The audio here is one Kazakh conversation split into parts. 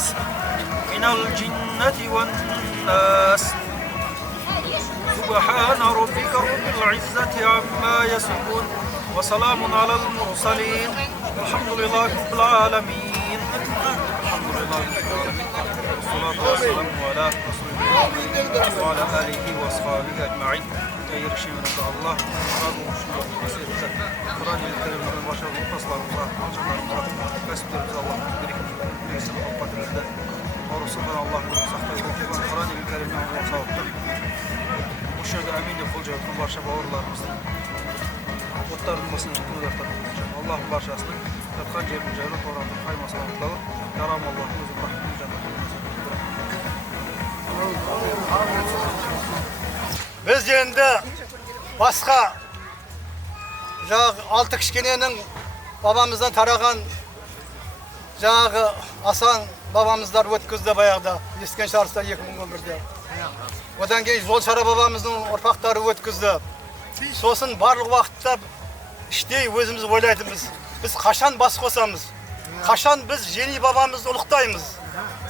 الناس من الجنة والناس سبحان ربك رب العزة عما يصفون وسلام على المرسلين والحمد لله رب العالمين. الحمد لله رب العالمين والصلاة والسلام على رسول الله وعلى آله وأصحابه أجمعين. Hayır şeyimizi Allah razı olsun. Kur'an-ı Kerim'in başarılı taslarımıza, alçalarımıza, kasıplarımıza Allah'ın biriktirmesi muhabbetimizde doğrusundan Allah'ın sahtayı Kur'an-ı Kerim'in Allah'a sağlıktır. Bu şerde eminle kulca yakın barşa bağırlarımızın otların basını kululardan Allah'ın barşasını yatkan cebin cevri torandır kaymasına mutlağı yaram Allah'ın özü rahmetini cennetin Biz endi başka altı kişinenin babamızdan taragan Hasan babamızlar ötküzde bayağıda Esken Şarıs'ta 2011'de. Odan keyin Jolşara babamızın ortakları ötküzde. Sosun barlık vakitte iştey özümüz oylaytımız. Biz kaşan bas kosamız. Kaşan biz Jeni babamızı uluktayımız.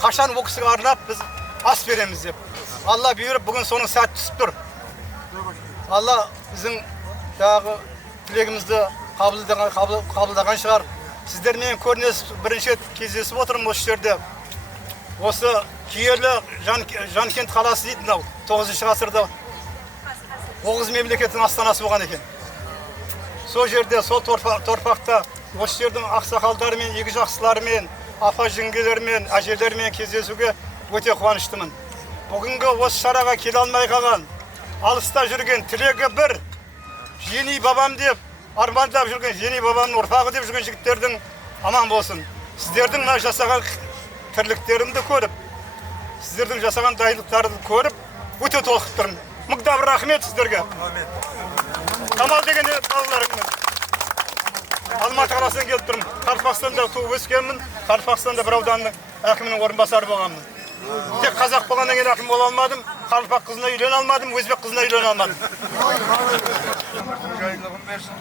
Kaşan o kişiye arnap biz as veremiz hep. Allah buyurup bugün sonun saat түсіп тұр. Allah bizim тілегімізді қабылдаған шығар. Сіздермен көрінесіз бірінші кездесіп отырмын осы жерде. Осы киелі Жанкент қаласы дейді мынау 9-шы ғасырда 9 мемлекеттің астанасы болған екен. Сол жерде, сол торпақта осы жердің ақсақалдарымен, игі жақсыларымен, апа жеңгелермен, әжелермен кездесуге өте қуаныштымын. Бүгінгі осы шараға келе алмай қалған, алыста жүрген тілегі бір, Жени бабам деп армандап жүрген, Жени бабамның ұрпағы деп жүрген жігіттердің аман болсын. Сіздердің жасаған тірліктерімді көріп, сіздердің жасаған дайындықтарды көріп, өте толқып тұрмын. Мұқта бір рахмет сіздерге. Камал дегенде балаларыңмен. Алматы қаласынан келіп тұрмын. Қарпақстанда туып өскенмін. Қарпақстанда бір ауданның әкімінің орынбасары болғанмын. Тек қазақ болғаннан кейін әкім бола алмадым. Қарпақ қызына үйлене алмадым, өзбек қызына үйлене алмадым. Жайлығын берсін.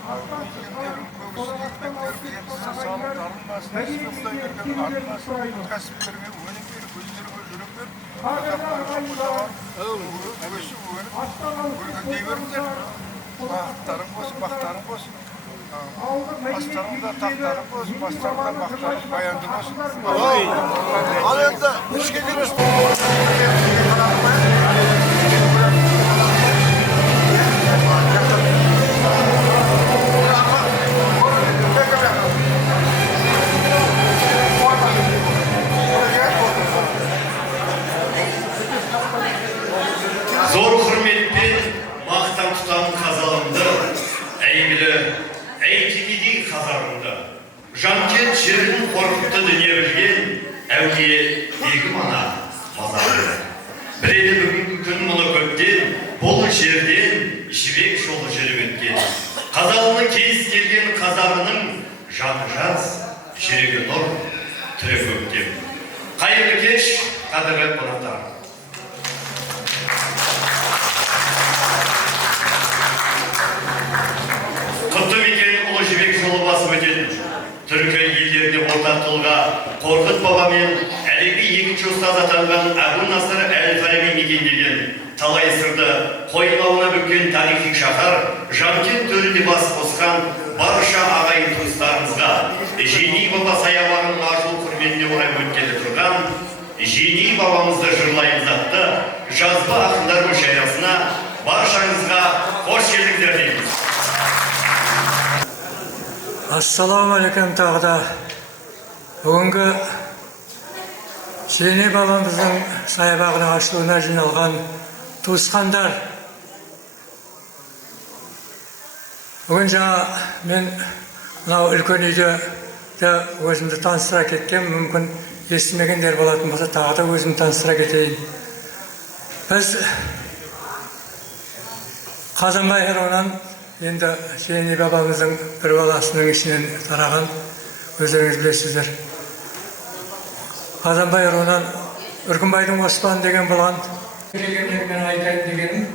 Кәсіптерге өнім бер, көздерге жүріп бер. Көргендей беріңдер. Бақтарың болсын, бақтарың болсын. Бастарыңда тақтарың болсын, бастарыңда бақтарың баянды болсын. Ал енді үшке жүріс. Zor hürmetpен мақтан тұтамын қазалымды, әйгілі, әйтекедей қазарымды. Жанкент жерінің қорқықты дүние білген, әулие бегім ана мазарымды. Біреді бүгінгі күн мұны көптен, бұл жерден жібек жолы жүріп өткен. Қазалының кез келген қазарының жаны жаз, жүрегі нұр, түрі көктем. Қайырлы кеш, қадірлі қонақтар. Құтты мекен ұлы жібек жолы басып өтетін. Түркі елдерінде ортақ тұлға Қорқыт баба мен әлемде екінші ұстаз атанған Әбу Насыр әл-Фараби мекендеген талай сырды қойнауына бүккен тарихи шаһар Жанкент төрінде бас қосқан барша ағайын туыстарымызға Жени баба саябағының ашылу құрметіне орай өткелі тұрған Жени бабамызды жырлаймыз атты жазба ақындар мүшәйрасына баршаңызға қош келдіңдер дейміз. Ассалаумағалейкум тағы да. Бүгінгі Жени бабамыздың саябағының ашылуына жиналған туысқандар. Бүгін жаңа мен мынау үлкен үйде өзімді таныстыра кеткен, мүмкін естімегендер болатын болса, тағы да өзімді таныстыра кетейін. Біз Қазанбай руынан енді Жени бабамыздың бір баласының ішінен тараған, өздеріңіз білесіздер. Қазанбай руынан Үркімбайдың Оспан деген болған. Мен айтайын дегенім,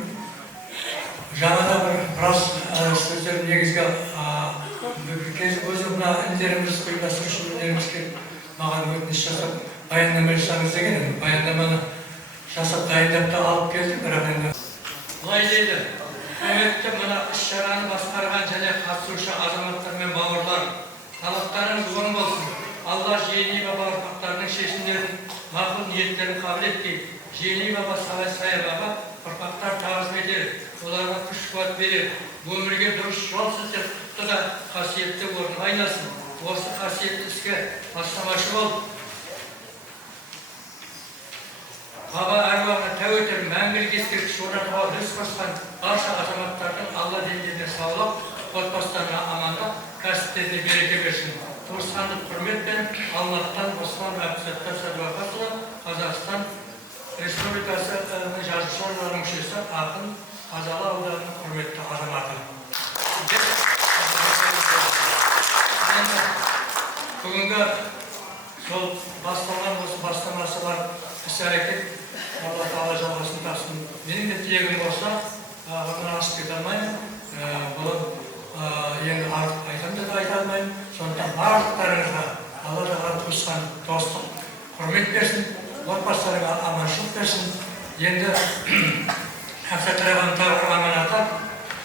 жаңада біраз сөздер негізгі өзі мына індеріміз ұйымдастырушыларымыз келіп маған өтініш жасап баяндама жасаңыз деген баяндаманы жасап дайындап та алып келдім, бірақ енді былай дейді: құрметті мына іс-шараны басқарған және қатысушы азаматтар мен бауырлар, талаптарыңыз оң болсын. Алла Жиени баба ұрпақтарының шешімдерін, мақұл ниеттерін қабыл етпей, Жиени баба саябаға ұрпақтар тағзым етер, оларға күш-қуат берер, өмірге дұрыс жол сілтеп құтты да қасиетті орын айнасын. Осы қасиетті іске бастамашы болып, баба әруағына тәуекел мәңгілік ескерткіш орнатуға үлес қосқан барша азаматтардың Алла деңгейінде саулық, отбасыларына амандық, кәсіптеріне береке берсін. Туысқандық құрметпен Алматыдан Осман Әбдісаттар Сәдуақасұлы, Қазақстан Республикасы жазушылар мүшесі, ақын, Қазалы ауданының құрметті азаматы. Бүгінгі сол басталған осы бастамасы бар іс-әрекет Алла Тағала жалғасын тапсын. Менің де тілегім болса, бұны асып кете алмаймын. Бұл енді артық айтамын да айта алмаймын. Сондықтан барлықтарыңызға Алла Тағала туысқан достық, құрмет берсін, отбасыларыңа аманшылық берсін. Енді Әбсаттараған тағы аманаты,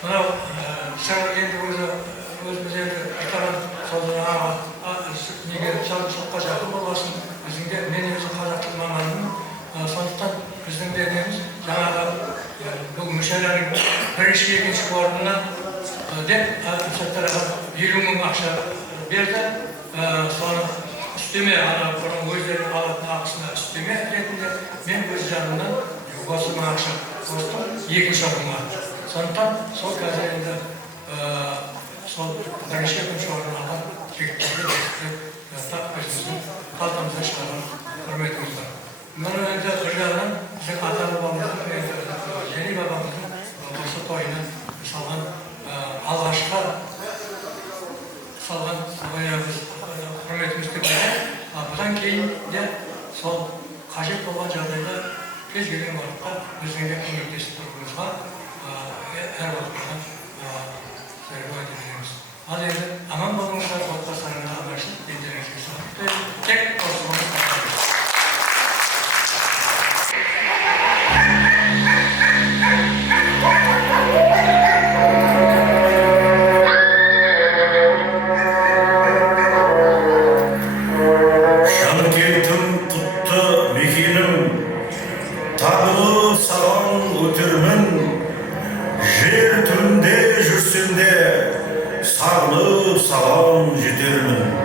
мынау сәуір енді өзіміз енді айтаған сол неге жазушылыққа жақын болғасын. Біздің де мен өзім қазақ тілі маманымын. Сондықтан біздің де неміз жаңағы бұл мүшелердің бірінші екінші орнына деп Әбсаттараған 50 мың ақша берді. Соны үстеме, бұрын өздерінің алатын ақысына үстеме ретінде мен өз жанымнан 30 мың ақша қостым екінші орынға. Сондықтан сол қазір енді сол бірінші екінші орын алған жігіттерді тап өзіміздің қалтамыздан шығарған құрметіміз бар. Мұны енді бір жағынан біздің ата-бабамыздың, Жиени бабамыздың осы тойына салған алғашқы салған құрметімізді береді. Бұдан кейін де сол қажет болған жағдайда кез келген уақытта біздің де көмектесіп тұруымызға әр уақытта жәрдем етеміз. Ал енді аман болыңыздар, отбасыларына аманшылық, дендеріңізге сау. Тек осылығын сақтаңыз. Salam yedirmin.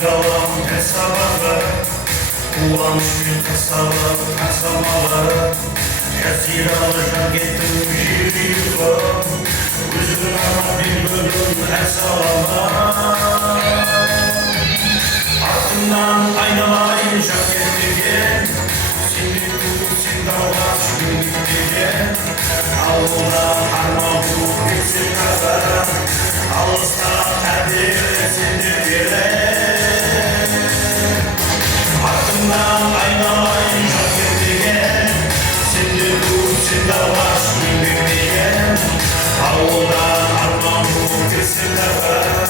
Dalam hesabı, ulanışın kasabı, kasamalı, Yaziralı jaketim jiriyorum, Üzgün ama bir bölüm hesabı. Ardından aynalayın jaketliğe, Şimdi tutsin davlaş günlükliğe, Allah'a armağan etsin kazara, Allah'a terbiyesin dirdiğe. Ardından aynalayın jaketliğe, Şimdi tutsin davlaş günlükliğe, Allah'a armağan etsin kazara,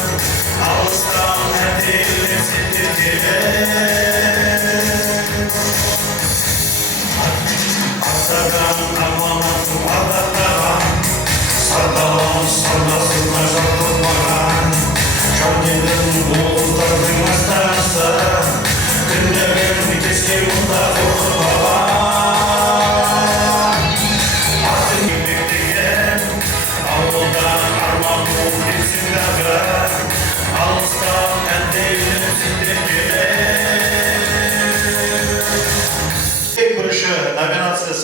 Allah'a terbiyesin dirdiğe. Aksadan amanatı adadan, Sardalan sarmasına çarpılmadan, Şarkının bulutların hastası, Gündemim keski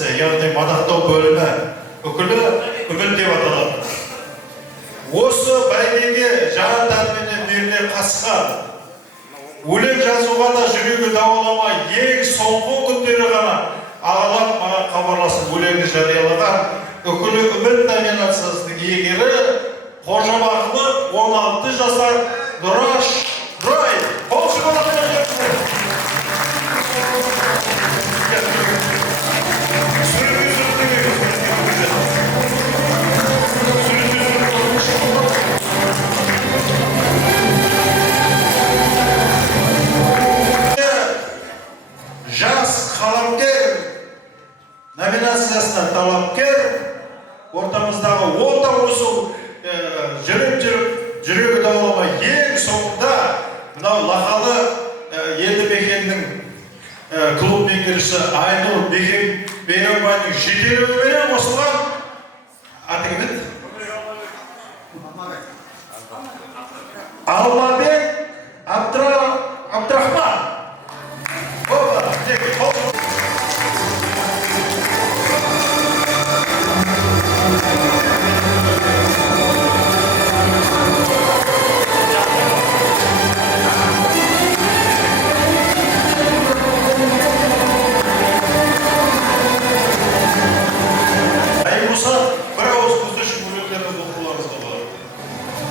номинация, яғни мадақтау бөлімі үкілі үміт деп аталады. Осы бәйгеге жаңа тәрбиемен беріле қатысқан, өлең жазуға да жүрегі дауаламай, ең соңғы күндері ғана ағалар маған хабарласып өлеңді жариялаған үкілі үміт номинациясының иегері Қожабақлы 16 жасар Нұраш Рай. Қолшы болатын жас қаламгер номинациясына талапкер ортамыздағы ота осы жүрегі дауаламай ең соңында мынау лақалы елді мекеннің клуб меңгерушісі Айнұр Бекембайдың жетелеуімен қосылған аты кім еді? Алмабек Абдрахман.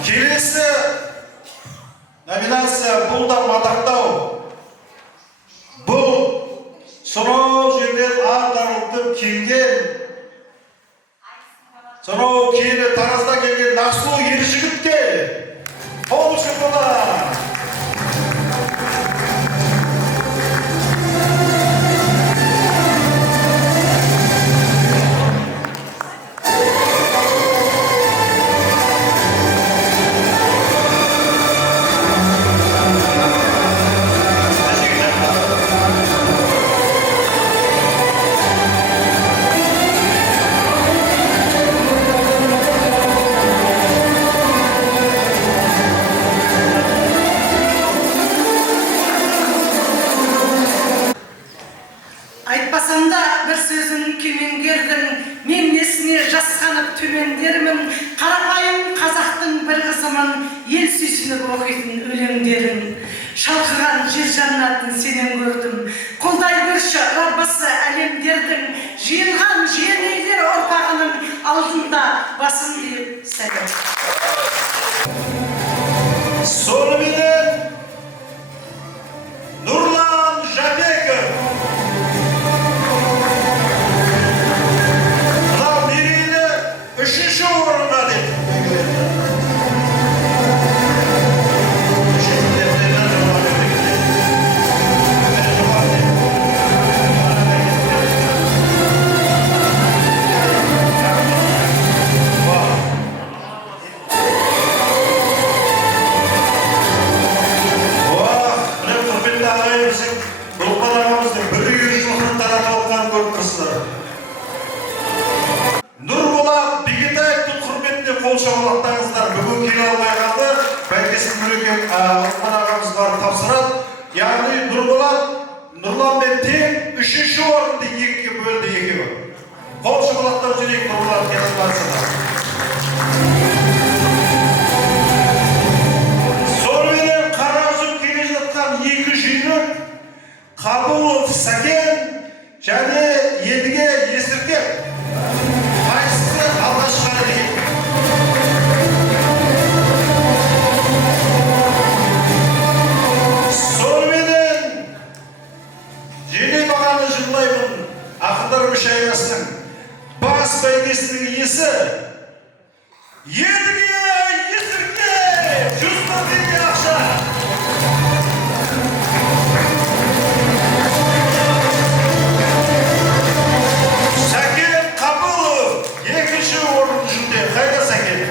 Келесі номинация бұл да мадақтау. Бұл сонау жерден ағдарылтып келген, сонау кейіне Тараздан келген Нақсұлу Ержігітке қол шапалақ. Айтпасам да бір сөзін кемеңгердің, мен несіне жасқанып төмендермін, қарапайым қазақтың бір қызымын, ел сүйсініп оқитын өлеңдерін. Шалқыған жер жаннатын сенен көрдім, қолдай көрші Раббысы әлемдердің, жиылған жиенейлер ұрпағының алдында басын иіп сәлем. Сонымен Нұрлан Жабеков үшінші орынға деп. Құрметті ағайын, бұл қаламымыздың бір үйіршілігін таратылған көріп тұрсыздар. Нұрболат Бекетаевтың құрметіне қол шапалақтаңыздар. Бүгін келе алмай қалды. Бәйгесін Нұрекең Алтын ағамыз барып тапсырады. Яғни Нұрланмен тең үшінші орынды екіге бөлді екеуі. Қол шапалақтап жүрейік Нұрболат Бекетаевтың. Сонымен қара үзіп келе жатқан екі жүйрік Қабылов Сәкен және Едіге Есіркеп. Қайсысы алға шығар екен? Соныменен жеңіл бағаны жырлаймын ақындар мүшәйрасының бас бәйгесінің иесі Едіге Есіркеп 100 мың теңге ақша. Сәкен Қабылов екінші орын жүлде. Қайда Сәкен?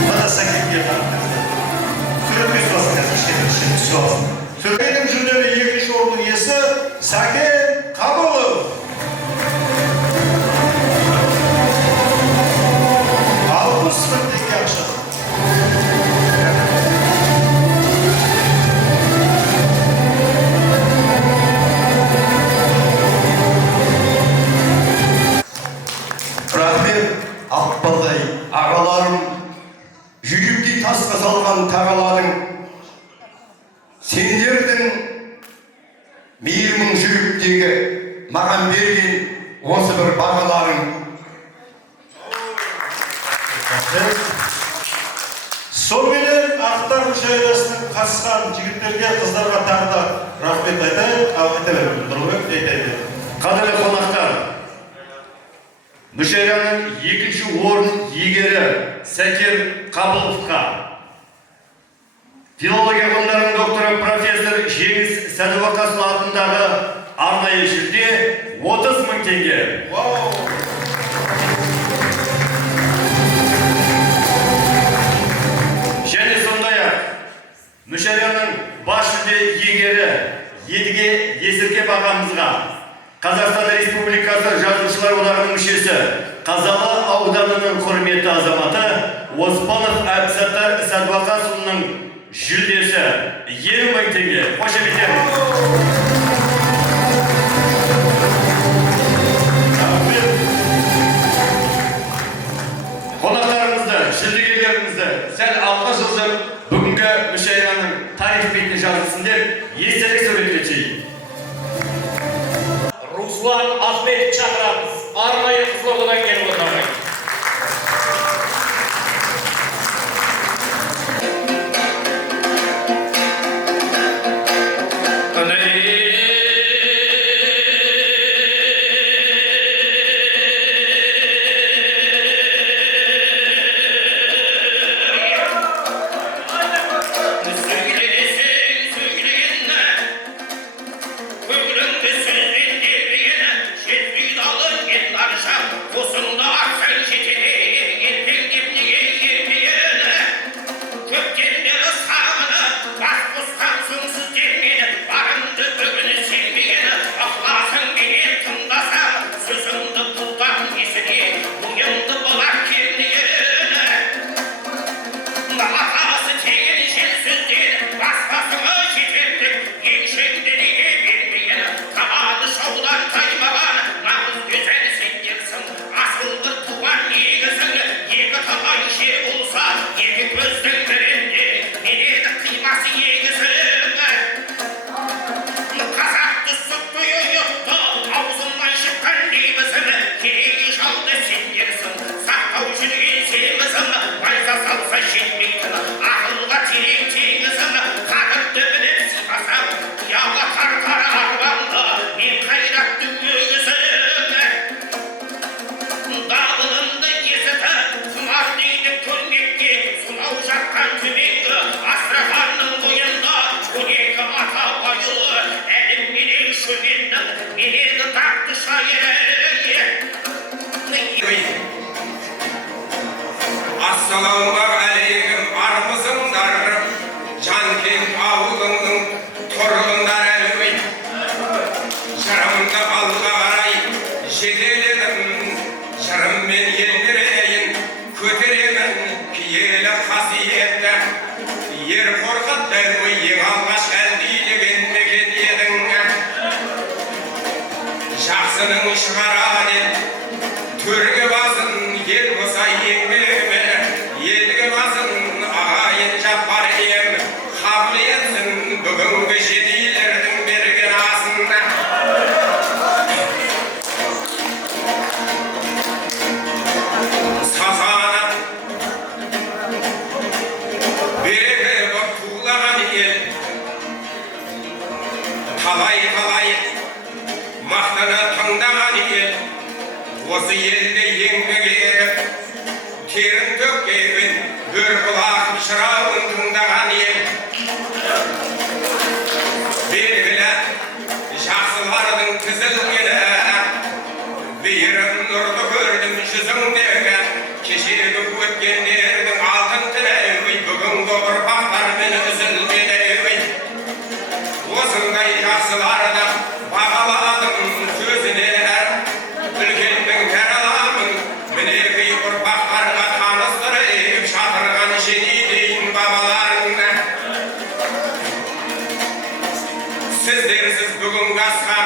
Мына Сәкенге қараңыз. маған берген осы бір бағаларың. Сонымен Ақтар мүшәйрасының қатысқан жігіттерге, қыздарға тағы да рахмет айтайық. Айта беріңіз. Қадірлі қонақтар, мүшәйраның екінші орын иегері Сәкен Қабыловқа, филология ғылымдарының докторы профессор Жеңіс Сәдуақасұлы атындағы арнайы жүлде 30.000 теңге. Және сондай-ақ мүшәйраның бас жүлде иегері Едіге Есіркеп ағамызға Қазақстан Республикасы Жазушылар одағының мүшесі, Қазалы ауданының құрметті азаматы Оспанов Әбсаттар Сәдуақасұлының жүлдесі 20.000 теңге. Қошеметтер. Қонақтарымызды, жүлдегерлерімізді сәл алға жылжып, бүгінгі мүшәйраның тарих бетіне жазылсын деп естелік суреттетейік. Руслан Ахмет шақырамыз. Арнайы Қызылордадан келіп отырмыз. Assalamualaikum armızınlar, Canken avlının torunlar elbey. Şaramda alga aray, jedeledim, şaram ben yendireyin, köteremen kiyele hasiyette. Yer korkat elbey, yığalgaş eldiyle gediyedin. Şahsının şıkarade, türge bazın yer bosa yengeleme. Yelge bazın ayet çapar em, kabiliyetsin bugün jedilerden bergen asında. Sazana berge bak tuğlagan el, talay talay mahtana tandagan el, osu elde yengege edip terin tökkeyin bir kulak şırağın tındağın el. Belgile şahsılardın kızılgene, birim nurdu gördüm yüzündege, keşirdi ötkenlerдің altın tünevi, bugün doğru baklar beni üzülmedevi. Osындай жақсыларды бағаладым сөзіне әр, үлкендің әр аламын, мінеки ұрпақтарға таныстырып шақырған жедейін бабаларына. Сіздерсіз бүгінгі асқа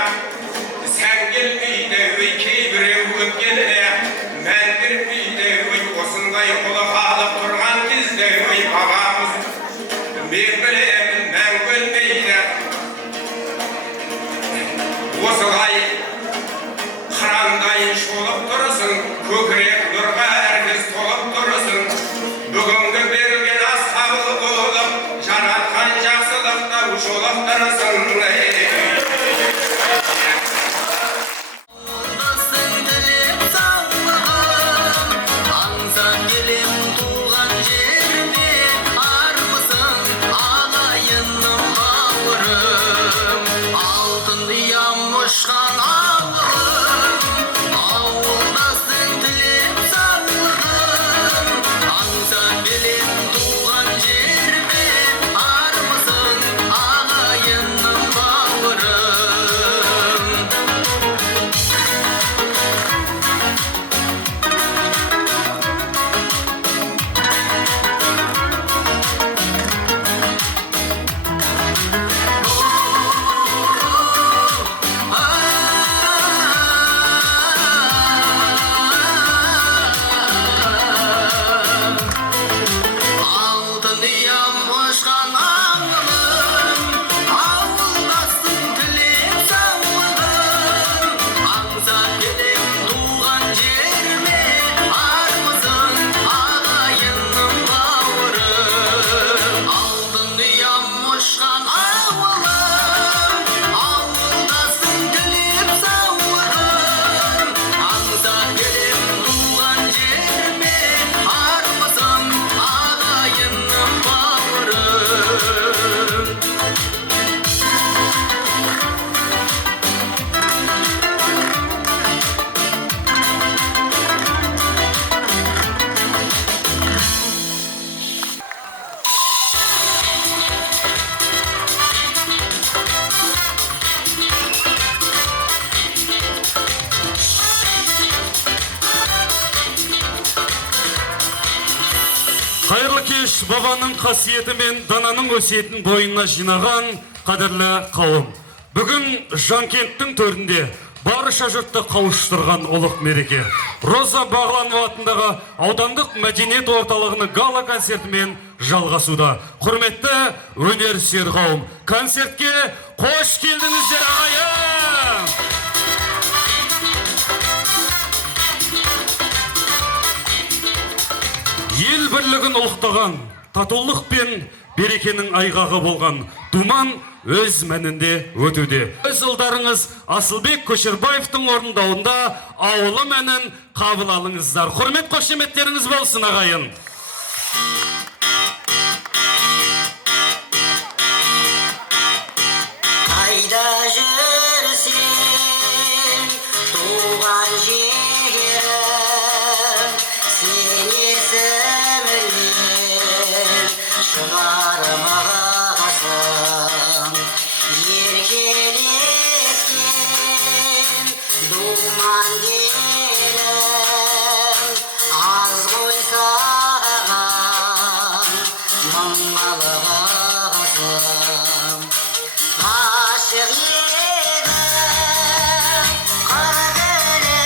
Қайырлы кеш бабаның қасиеті мен дананың өсиетін бойына жинаған қадірлі қауым. Бүгін Жанкенттің төрінде барша жұртты қауыштырған ұлық мереке. Роза Бағланова атындағы аудандық мәдениет орталығының гала концертімен жалғасуда. Құрметті өнерсүйер қауым, концертке қош келдіңіздер ағайын! Ел бірлігін ұлықтаған, татулық пен берекенің айғағы болған думан өз мәнінде өтуде. Өз ұлдарыңыз Асылбек Көшербаевтың орындауында ауылым әнін қабыл алыңыздар. Құрмет қошеметтеріңіз болсын ағайын. Қайда жүрсең, туған жерім, сен есіміңнен шығармағасың. Еркелеткен думан елім, аз ғой саған мұңалығасың. Ғашық едім қыр гүліне,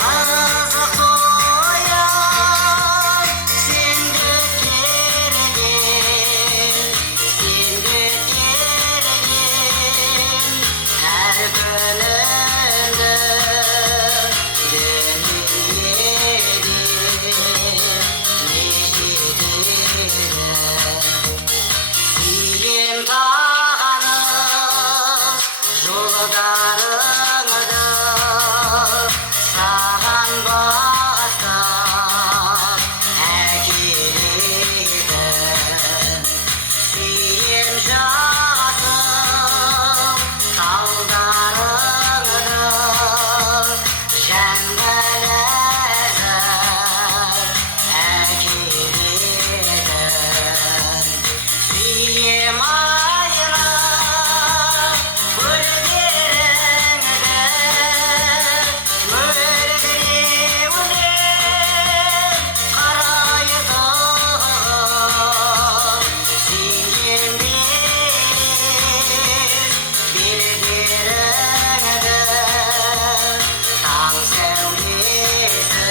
қызық тойым сенді керген, әр күнімді сүйем танып жолдарыңды, саған бастап әкелетін. Сүйем жасым талдарыңды, жәңгіләзір әкелетін. Сүйем айран гүлдеріңді, мөлдіреуінен қарайтып. Сүйем белдеріңді, таң сәулесі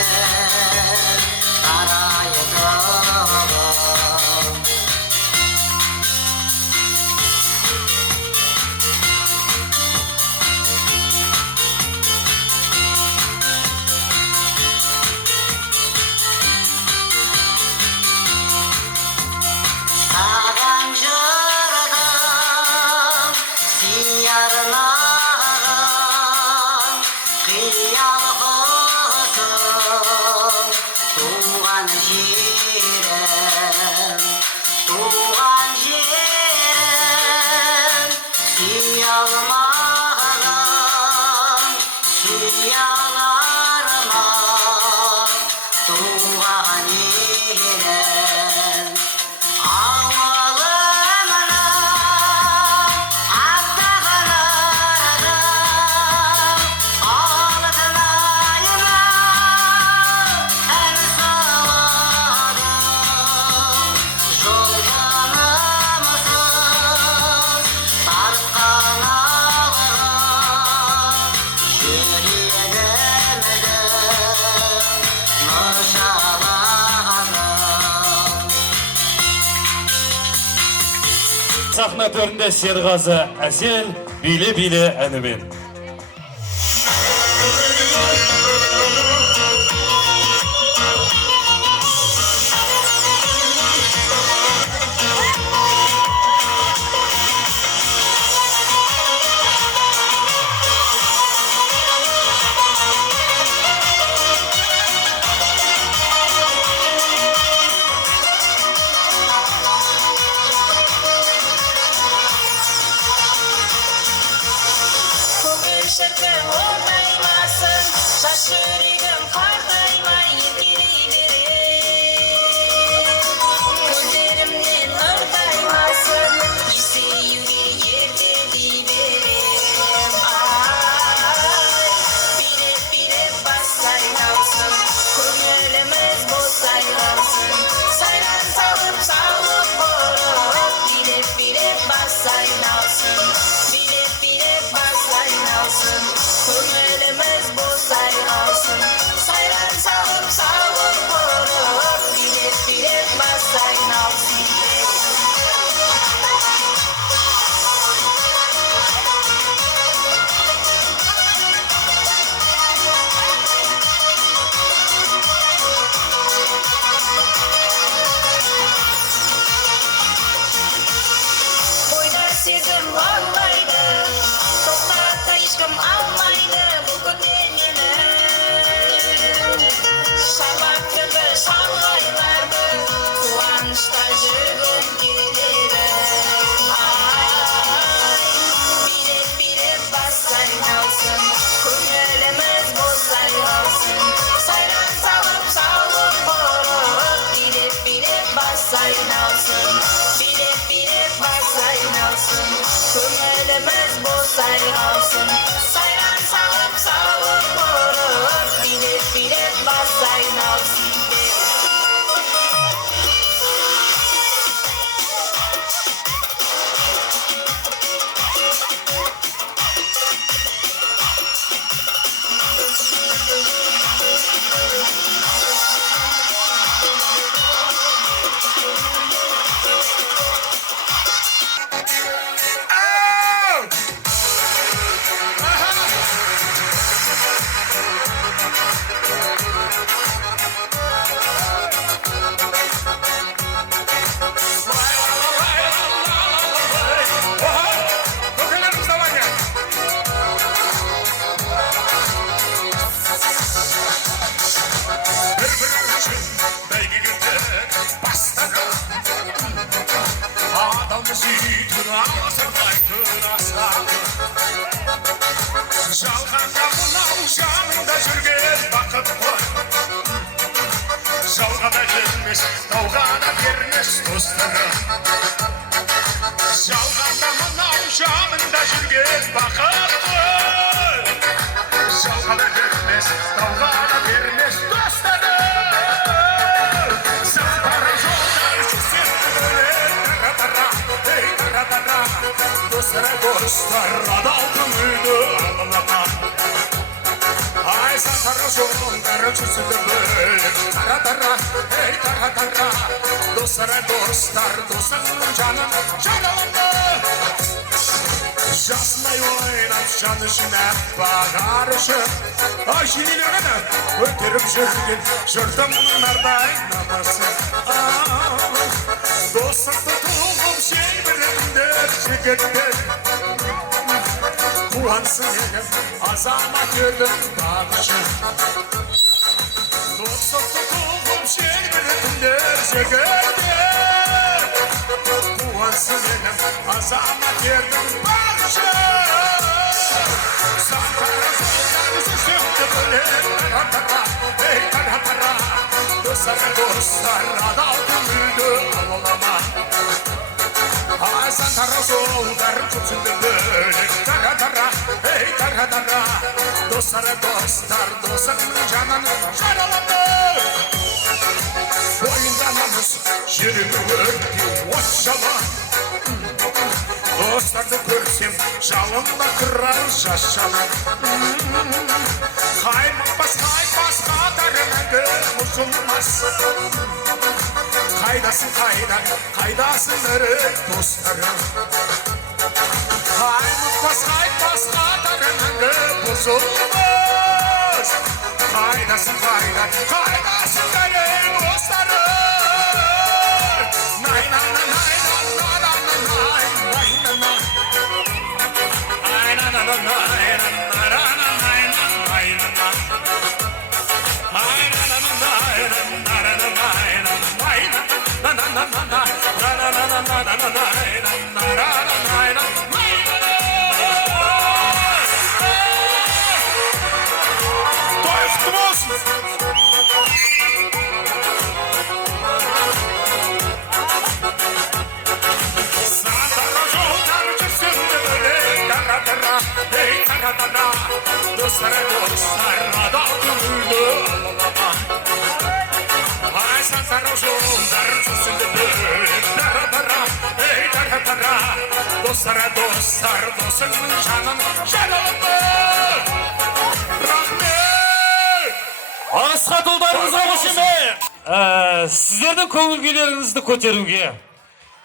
тарайтып. Саған жырдым сияр арнаған, қиял құсым туған жерім, туған жерім. Сүйе алмаған, сүйе аларма туған елім. Ауылымның аттағанарды алтын айыма ән саладым. Жолданымсыз тартқан алға жүрегімді нұршаладым. Сахна төрінде Серғазы Әсел биле-биле әнімен. Көңіл шіркін орнаймасын, жас жүрегім қартаймай еркелей берем. Көздерімнен нұр таймасын, есеюге ертелей берем. Билеп-билеп бас айналсын, көңіліміз бос kalsın, köngülümüz bozay kalsın. Sayran salıp salıp vurup, bilek bilek basay kalsın. Sevdim vallahi toprağa kayışkım almaydı bu günlerinin şarlak gibi şarlaylardı kıvançta жүргüm gelirdi ay bilek bilek bassay kalsın köngülümüz bozay kalsın sayran salıp salıp vurup bilek bilek bassay kalsın bilek bilek bassay kalsın köngülümüz bozay kalsın sayran salıp salıp vurup bilek bilek bassay kalsın. Жалғанда мынау жаныңда жүрген бақыт қой Жауға да бермес, дауға да бермес достары Жалғанда мынау жаныңда жүрген бақыт қой Жауға да бермес, дауға да бермес достары Сапары жолдар жүрсекті бөлек тара-тара, ей тара-тара Достары достар, адал көңілді алынаған Ай сапары жолдар жүрсекті бөлек тара-тара, ей тара-тара Достары достар, досыңның жанын жараланды Жасынай ойнап, жаны жинап, бағар үшін Ай жинелеріні өтеріп жүрген жұртымның ардай намасы Достықты туғым желбіріндер жігіттер Қуансың елім, азамат елім бағышы Достықты туғым желбіріндер жігіттер Қуансың елім, азамат елім бағышы Сантара жолдар жүрсекті бөлек тара-тара, ей тара-тара Достары достар, адал көңілді алалама Ай сантара жолдар жүрсекті бөлек тара-тара, ей тара-тара Достары достар, досыңның жанын жаралама Бойында намыс, жүрегі өртке от жала Достарды көрсем, жалында тұрар жас жанар Қаймықпас қатарымды ұзылмас Қайдасың қайдасың ірі достарым Қаймықпас қатарымды ұзылмас Қайдасың қайдасың ірі достарым Dostlara dostlar, adal gönüllü alama Ay santara jolдар жүрсінде бөлек тара-тара, ей тара-тара Dostlara dostlar, dosыңның жанын жаралама сіздердің көңіл күйлеріңізді көтеруге,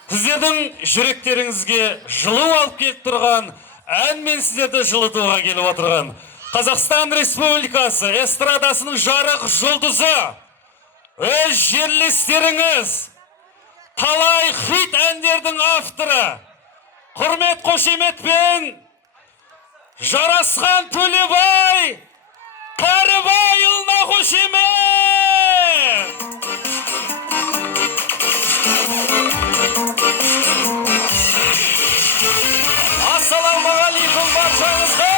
сіздердің жүректеріңізге жылу алып келіп тұрған, әнмен сіздерді жылытуға келіп отырған Қазақстан Республикасы эстрадасының жарық жұлдызы, өз жерлестеріңіз, талай хит әндердің авторы, құрмет қошеметпен Жарасқан Төлебай Кәрібайұлына қошемет! Ассалаумағалейкум баршаңызға!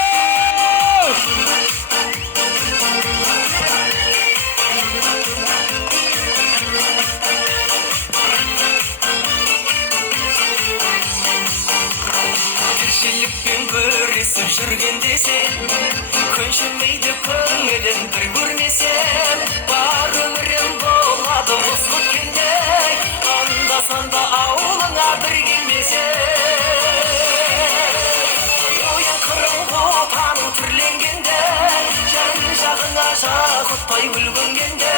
Тіршілікпен көресіп жүргенде сен, көншілмейді көңілін бір көрмесем, бар өмірім болады мұз күткендей, анда-санда ауылыңа бір келмесем. Ойын қырың отаның түрленгенде, жан-жағыңа жақұтпай бүлгінгенде,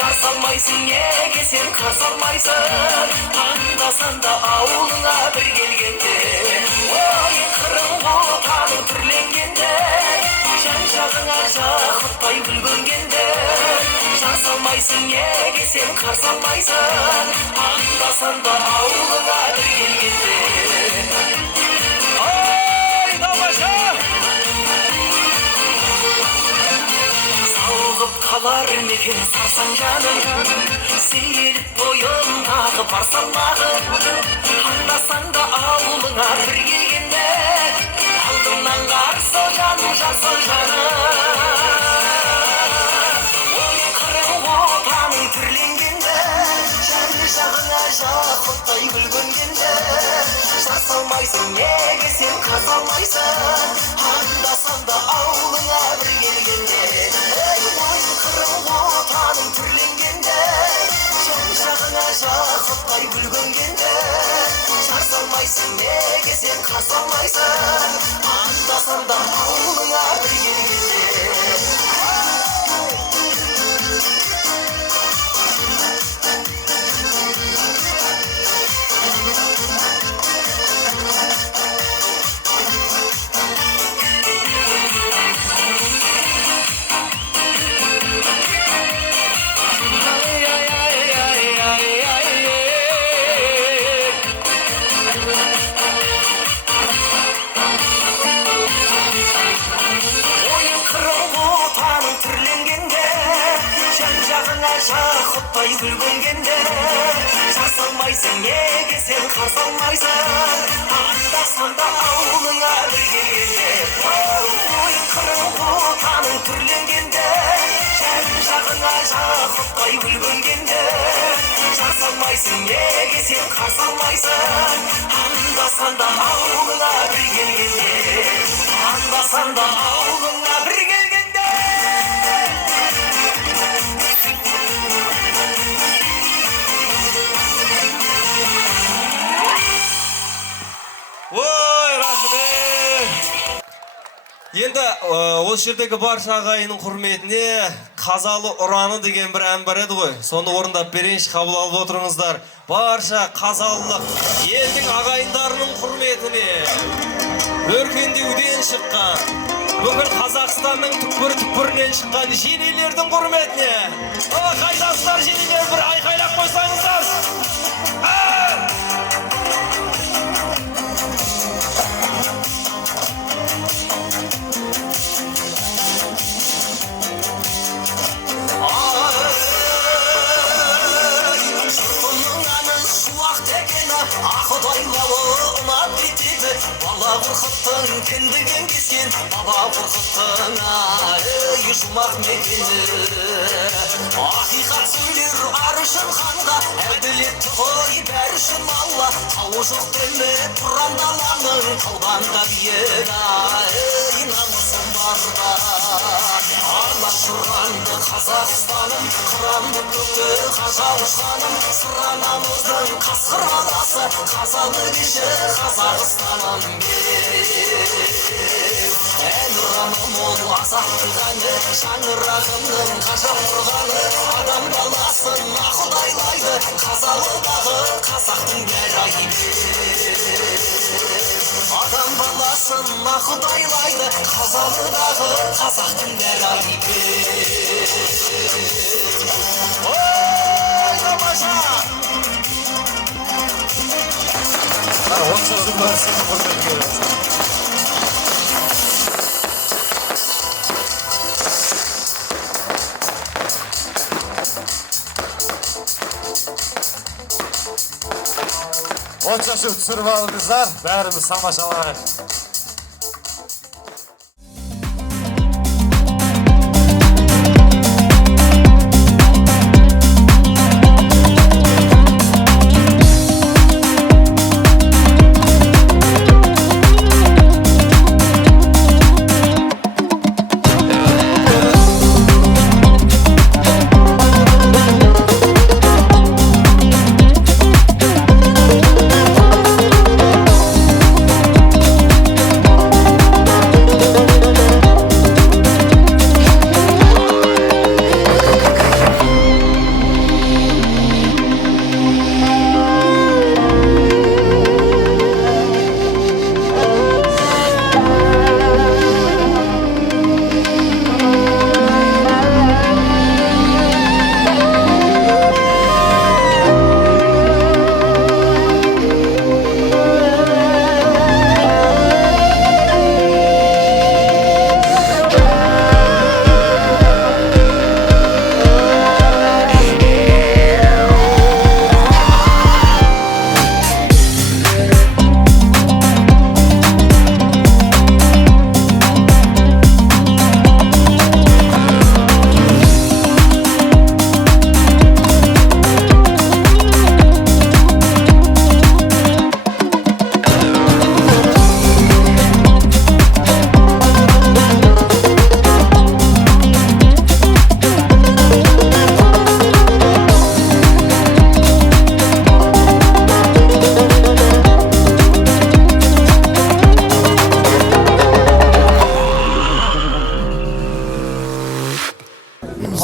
жар салмайсың неге сен қар салмайсың, анда-санда ауылыңа бір келгенде. Ойын қырың отаның түрленгенде, жан-жағыңа жақұтпай бүлгінгенде, жар салмайсың неге сен қар салмайсың, анда-санда ауылыңа бір келгенде. Ой, тамаша! Сауығып қалар мекен сарсаң жаным, сейіліп бойындағы бар салмағым, анда-санда ауылыңа бір келгенде, алдымнан қарсы жаным, жасыл жаным. Ойын қырың отаның түрленгенде, жан-жағыңа жақұттай бүлгінгенде, жар салмайсың неге сен қар салмайсың, анда-санда ауылыңа бір келгенде. Ойын қырың отаның түрленгенде, жан-жағыңа жақұттай бүлгінгенде, жар салмайсың неге сен қар салмайсың, анда-санда ауылыңа бір келгенде. Жақұтпай бүлгінгенде, жар салмайсың неге сен қар салмайсың, анда-санда ауылыңа бір келгенде. Ойын қырың отаның түрленгенде, жан-жағыңа жақұтпай бүлгінгенде, жар салмайсың неге сен қар салмайсың, анда-санда ауылыңа бір келгенде, анда-санда ауылыңа бір келгенде. Ой, рахмет! Енді осы жердегі барша ағайынның құрметіне Қазалы ұраны деген бір ән бар еді ғой. Соны орындап берейінші, қабыл алып отырыңыздар. Барша қазалылық елдің ағайындарының құрметіне өркендеуден шыққан, бүкіл Қазақстанның түкпір-түкпірінен шыққан жеңелердің құрметіне. Қайдасыздар жеңелер, бір айқайлап қойсаңыздар. Бала қорқыттың кіндігін кескен, баба қорқыттың айы жұмақ мекені. Ақиқат сөйлер ар үшін ханға, әділетті қой бәрі үшін алла. Тауы жоқ деме тұран даланың, қалғанда биік айы намысын барға. Алашұранды Қазақстаным, қыранды көкті Қажалышаным, сұранамыздың қасқыр баласы, қазалы кеші Қазақстаным. Әнұраным ол азаттық әні шаңырағымның ғажап тұрғаны адам баласын мақұлдайлайды қазалыдағы қазақтың бәрі адам баласын мақұлдайлайды қазалыдағы қазақтың бәрі ой тамаша Отсыз барсыз құрметке Отшашы түсіріп алыңыздар, бәріміз тамашалайық.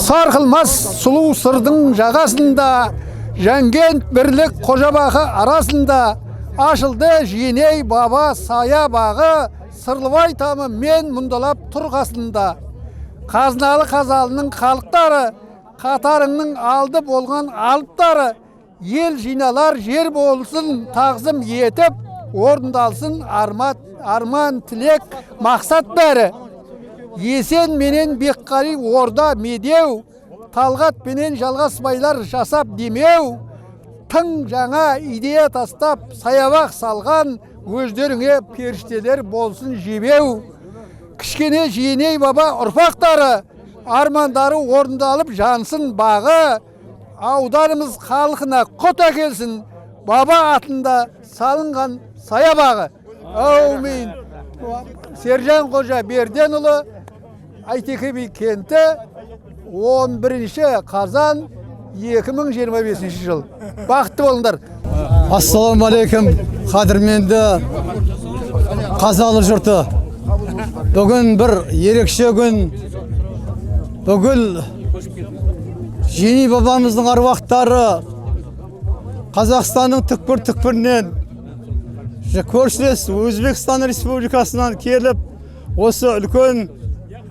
Сарқылмас сұлу сырдың жағасында, Жәнгент бірлік қожабағы арасында, ашылды жиеней баба сая бағы, Сырлыбай тамы мен мұндалап тұрғасында. Қазыналы қазалының қалықтары, қатарыңның алды болған алыптары, ел жиналар жер болсын тағзым етіп, орындалсын арман тілек мақсат бәрі. Есен менен Бекқали орда медеу, Талғат менен жалғасбайлар жасап демеу, тың жаңа идея тастап саябақ салған, өздеріңе періштелер болсын жебеу. Кішкене жиеней баба ұрпақтары, армандары орындалып жансын бағы, аударымыз халқына құт әкелсін, баба атында салынған саябағы. Әумин. Сержан Қожа Берденұлы, Әйтеке би кенті, 11 қазан 2025 жыл. Бақытты болыңдар. Ассаламу алейкум, қадірменді қазалы жұрты. Бүгін бір ерекше күн. Бүгін Жиеней бабамыздың аруақтары Қазақстанның түкпір-түкпірінен, көршілес Өзбекстан Республикасынан келіп, осы үлкен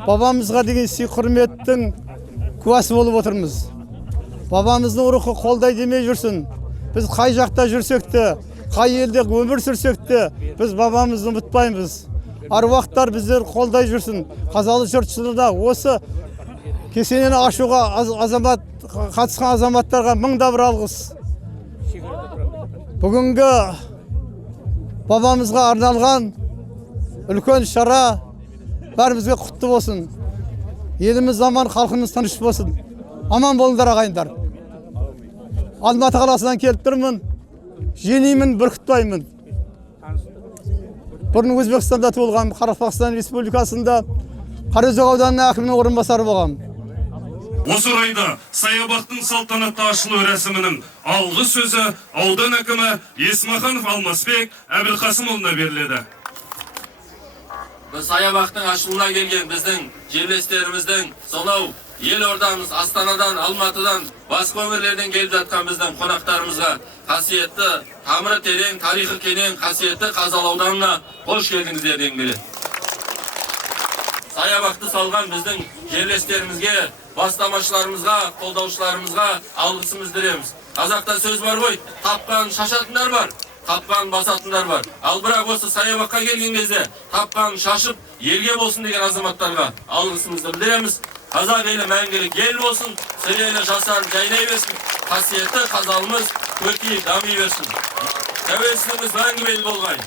бабамызға деген сый құрметтің куәсі болып отырмыз. Бабамыздың рухы қолдай демей жүрсін. Біз қай жақта жүрсек те, қай елде өмір сүрсек те, біз бабамызды ұмытпаймыз. Аруақтар біздер қолдай жүрсін. Қазалы жұртшылығында осы кесенені ашуға қатысқан азаматтарға мыңда бір алғыс. Бүгінгі бабамызға арналған үлкен шара бәрімізге құтты болсын. Еліміз аман, халқымыз тыныш болсын. Аман болыңдар ағайындар. Алматы қаласынан келіп тұрмын. Жиенеймін, бүркітбаймын. Бұрын Өзбекстанда туылғам, Қарақалпақстан Республикасында Қараөзек ауданының әкімінің орынбасары болғам. Осы орайда саябақтың салтанатты ашылу рәсімінің алғы сөзі аудан әкімі Есмаханов Алмасбек Әбілқасымұлына беріледі. саябақтың ашылуына келген біздің жерлестеріміздің сонау елордамыз Астанадан, Алматыдан, басқа өңірлерден келіп жатқан біздің қонақтарымызға қасиетті, тамыры терең, тарихы кенен, қасиетті Қазалы ауданына қош келдіңіздер дегім келеді. Саябақты салған біздің жерлестерімізге, бастамашыларымызға, қолдаушыларымызға алғысымызды білдіреміз. Қазақта сөз бар ғой, тапқан шашатындар бар, тапқан басатындар бар. Ал бірақ осы саябаққа келген кезде тапқан шашып елге болсын деген азаматтарға алғысымызды білдіреміз. Қазақ елі мәңгілік ел болсын, сірелі жасар жайнай берсін, қасиетті Қазалымыз көркейіп дами берсін. Тәуелсіздігіміз мәңгі бел болғай,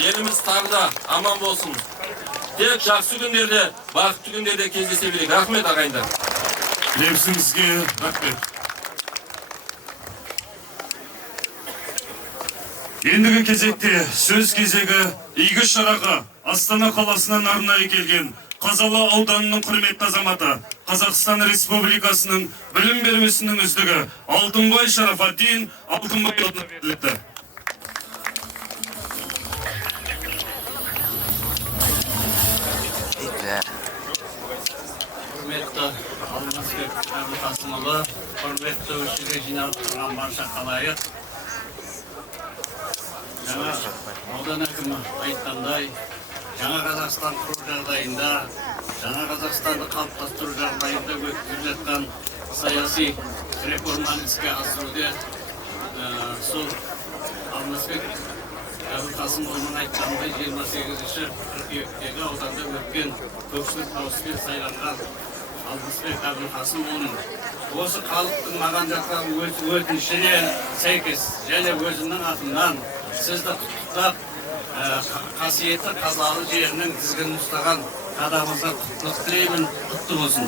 еліміз тағда аман болсын. Тек жақсы күндерде, бақытты күндерде кездесе берейік. Рахмет ағайындар. Лепсіңізге рахмет. Ендігі кезекте сөз кезегі игі шараға Астана қаласынан арнайы келген Қазалы ауданының құрметті азаматы, Қазақстан Республикасының білім беру ісінің үздігі Алтынбай Шарафаддин Алтынбайұлына берілді. Құрметті Алмасбек Әбілқасымұлы, құрметті өшіге жиналып тұрған барша қалайық. Жаңа аудан әкімі айтқандай, жаңа Қазақстан құру жағдайында, жаңа Қазақстанды қалыптастыру жағдайында өткізіліп жатқан саяси реформаны іске асыруде сол Алмасбек Әбілқасымұлының айтқандай 28-ші қыркүйектегі ауданда өткен көпшілік дауыспен сайланған Алмасбек Әбілқасымұлының осы халықтың маған жатқан өтінішіне сәйкес және өзімнің атымнан сізді құттықтап, қасиетті Қазалы жерінің тізгінін ұстаған адамыңызға құттықтық тілеймін, құтты болсын.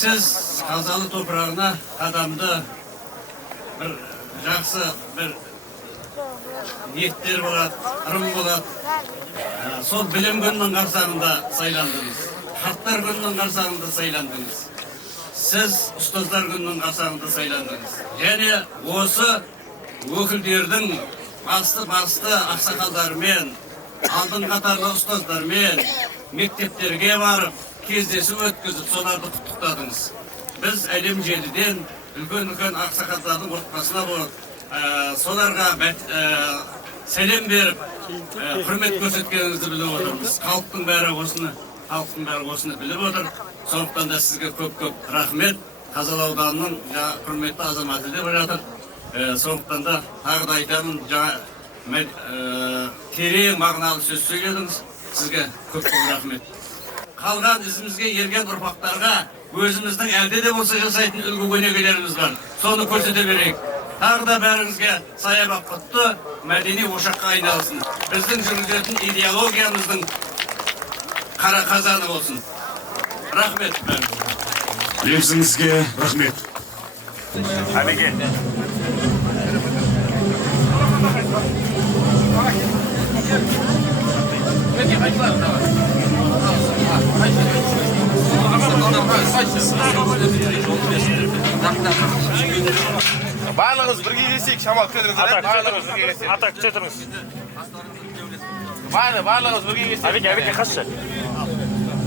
Сіз Қазалы топырағына адамды бір жақсы бір ниеттер болады, ырым болады. Сол білім күнінің қарсаңында сайландыңыз, қарттар күнінің қарсаңында сайландыңыз. Сіз ұстаздар күнінің қарсаңында сайландыңыз. Және осы өкілдердің басты ақсақалдармен, алдын қатарлы ұстаздармен мектептерге барып, кездесу өткізіп, соларды құттықтадыңыз. Біз әлем желіден үлкен ақсақалдардың отбасына болып, соларға сәлем беріп, құрмет көрсеткеніңізді біліп отырмыз. Халықтың бәрі осыны біліп отыр. Сондықтан да сізге көп рахмет. Қазалы ауданының құрметті азаматы деп жатыр. Сондықтан да тағы да айтамын, терең мағыналы сөз сөйледіңіз. Сізге көп рахмет. Қалған ісімізге ерген ұрпақтарға өзіміздің әлде де болса жасайтын үлгі өнегелеріміз бар. Соны көрсете берейік. Тағы да бәріңізге саябақ құтты, мәдени ошаққа айналсын. Біздің жүргізетін идеологиямыздың қара қазаны болсын. Рахмет. Лепсіңізге рахмет. Әбеке. Барлығыз бірге келсек, шамал көтеріңіздер. Барлығыз бірге келсек. Ата, күте тұрыңыз. Барлығыз бірге келсек. Әбеке, қасшы.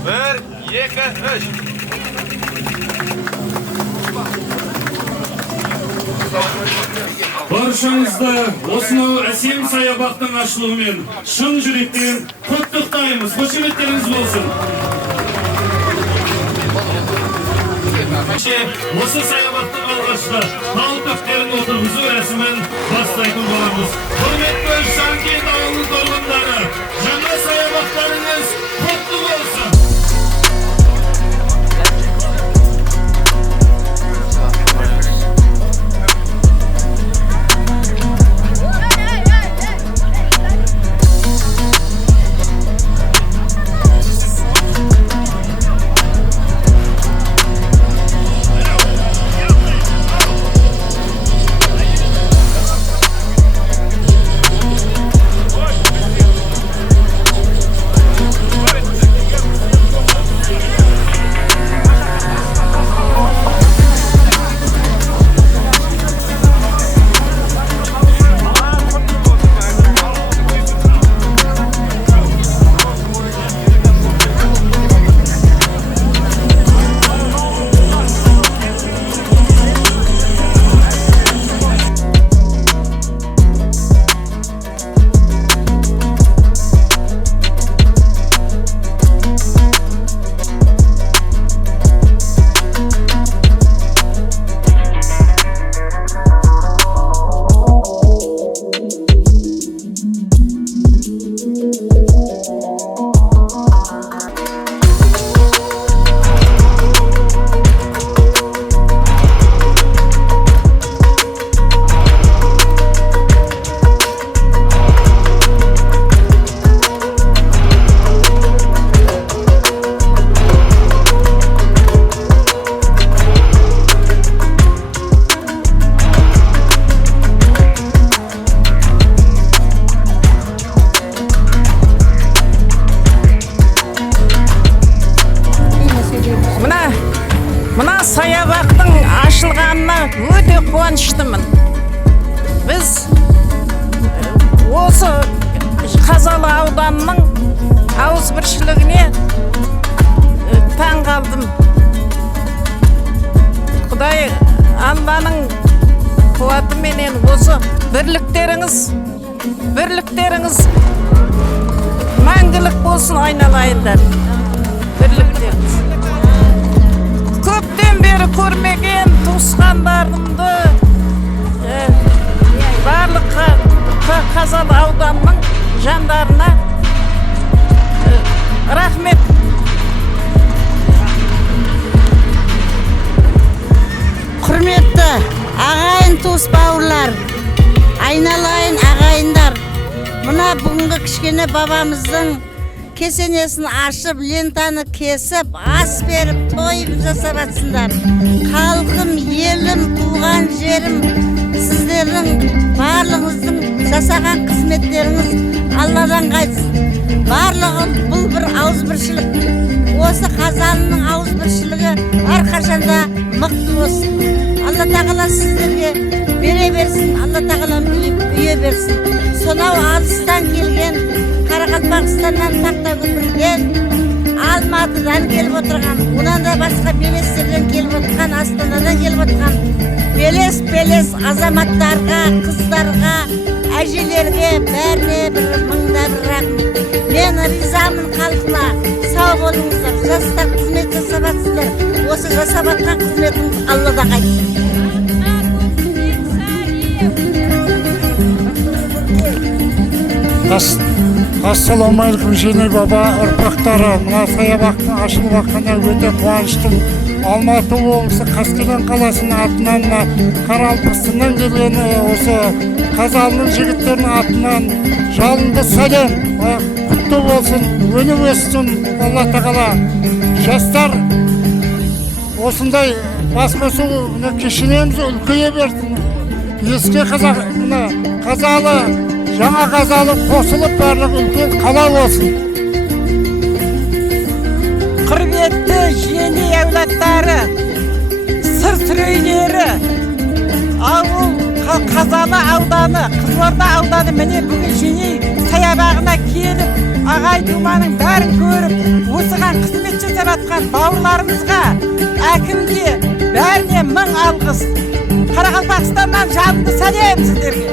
1, 2, 3. Баршаңызды осынау әсем саябақтың ашылуымен шын жүректен құттықтаймыз. Қошеметтеріңіз болсын. Осы саябақтың алғашқы тал төктерін отырғызу рәсімін бастайтын боламыз. Құрметті Жанкент ауылының тұрғындары, жаңа саябақтарыңыз құтты болсын. қуаныштымын. Біз осы Қазалы ауданының ауызбіршілігіне таң қалдым. Құдай Алланың қуатыменен осы бірліктеріңіз мәңгілік болсын айналайындар. Бірліктеріңіз. Көптен бері көрмеген туысқандарымды барлық Қазалы ауданының жандарына рахмет. Құрметті ағайын туыс бауырлар, айналайын ағайындар, мына бүгінгі кішкене бабамыздың кесенесін ашып, лентаны кесіп, ас беріп, тойып жасап атсындар. Халқым, елім, туған жерім, сіздердің барлығыңыздың жасаған қызметтеріңіз Алладан қайтсын. Барлығы бұл бір ауызбіршілік. Осы Қазалының ауызбіршілігі әрқашанда мықты болсын. Алла тағала сіздерге бере берсін, Алла тағала үйе берсін. Сонау алыстан келген, Қарақалпақстаннан Тақтагүлден, Алматыдан келіп отырған, онан да басқа белестерден келіп отырған, Астанадан келіп отырған белес азаматтарға, қыздарға, әжелерге бәріне бір мыңда бір рахмет. Мен ризамын халқына. Сау болыңыздар. Жастар қызмет жасап жатсыздар. Осы жасап жатқан қызметіңіз Алладан қайтсын. Ассалаумағалейкум, Женей баба ұрпақтары. Мына саябақтың ашылып жатқанына өте қуаныштым. Алматы облысы Қаскелең қаласының атынан, Қарақалпақстаннан келген осы Қазалының жігіттерінің атынан жалынды сәлем. Құтты болсын, өніп өссін, Алла тағала. Жастар осындай басқосу кешенеміз үлкейе берсін. Еске Қазалы, жаңа Қазалы қосылып барлық үлкен қала болсын. Құрметті жиені әулаттары, сыр сүрейлері, ауыл Қазалы ауданы, Қызылорда ауданы міне бүгін жиені саябағына келіп, ағай думаның бәрін көріп, осыған қызмет жасап жатқан бауырларымызға, әкімге бәріне мың алғыс. Қарақалпақстаннан жалынды сәлем сіздерге.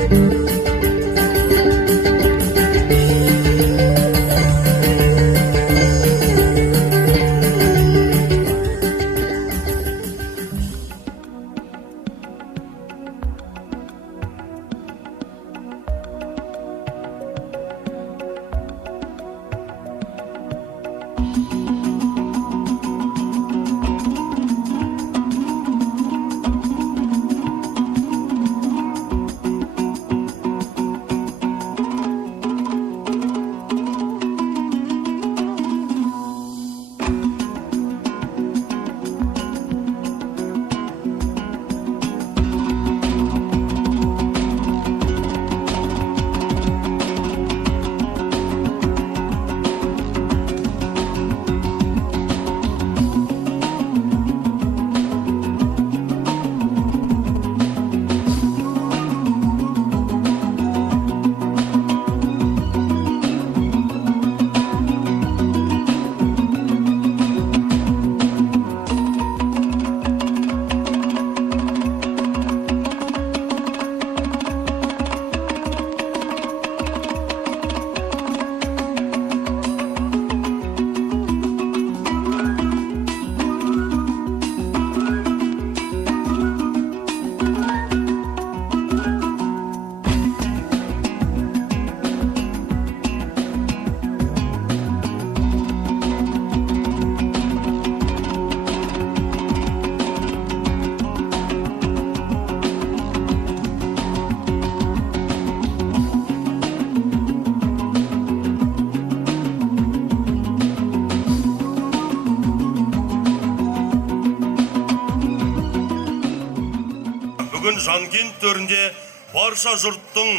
Бүгін Жанкент төрінде барша жұрттың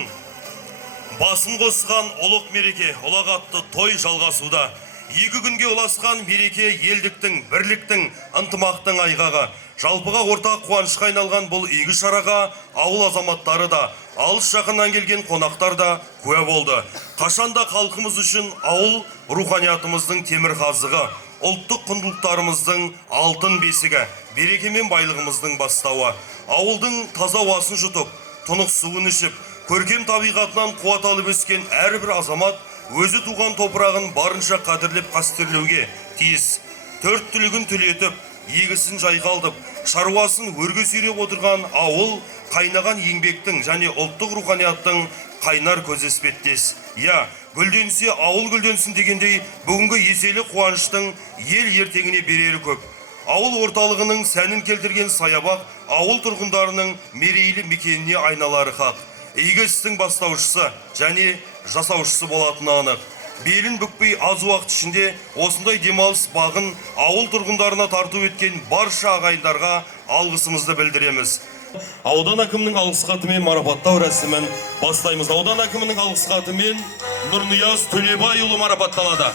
басын қосқан ұлық мереке, ұлағатты той жалғасуда. 2 күнге ұласқан мереке елдіктің, бірліктің, ынтымақтың айғағы. Жалпыға ортақ қуанышқа айналған бұл игі шараға ауыл азаматтары да, алыс жақыннан келген қонақтар да куә болды. Қашанда халқымыз үшін ауыл руханиятымыздың темір қазығы, ұлттық құндылықтарымыздың алтын бесігі, береке мен байлығымыздың бастауы. Ауылдың таза ауасын жұтып, тұнық суын ішіп, көркем табиғатынан қуат алып өскен әрбір азамат өзі туған топырағын барынша қадірлеп қастерлеуге тиіс. 4 түлігін түлетіп, егісін жайғалдып, шаруасын өрге сүйреп отырған ауыл қайнаған еңбектің және ұлттық руханияттың қайнар көзі іспеттес. Гүлденсе ауыл гүлденсін дегендей, бүгінгі еселі қуаныштың ел ертеңіне берері көп. Ауыл орталығының сәнін келтірген саябақ ауыл тұрғындарының мерейлі мекеніне айналары хақ. Игі істің бастаушысы және жасаушысы болатыны анық. Белін бүкпей аз уақыт ішінде осындай демалыс бағын ауыл тұрғындарына тарту еткен барша ағайындарға алғысымызды білдіреміз. Аудан әкімінің алғыс хатымен марапаттау рәсімін бастаймыз. Аудан әкімінің алғыс хатымен Нұрнияз Төлебайұлы марапатталады.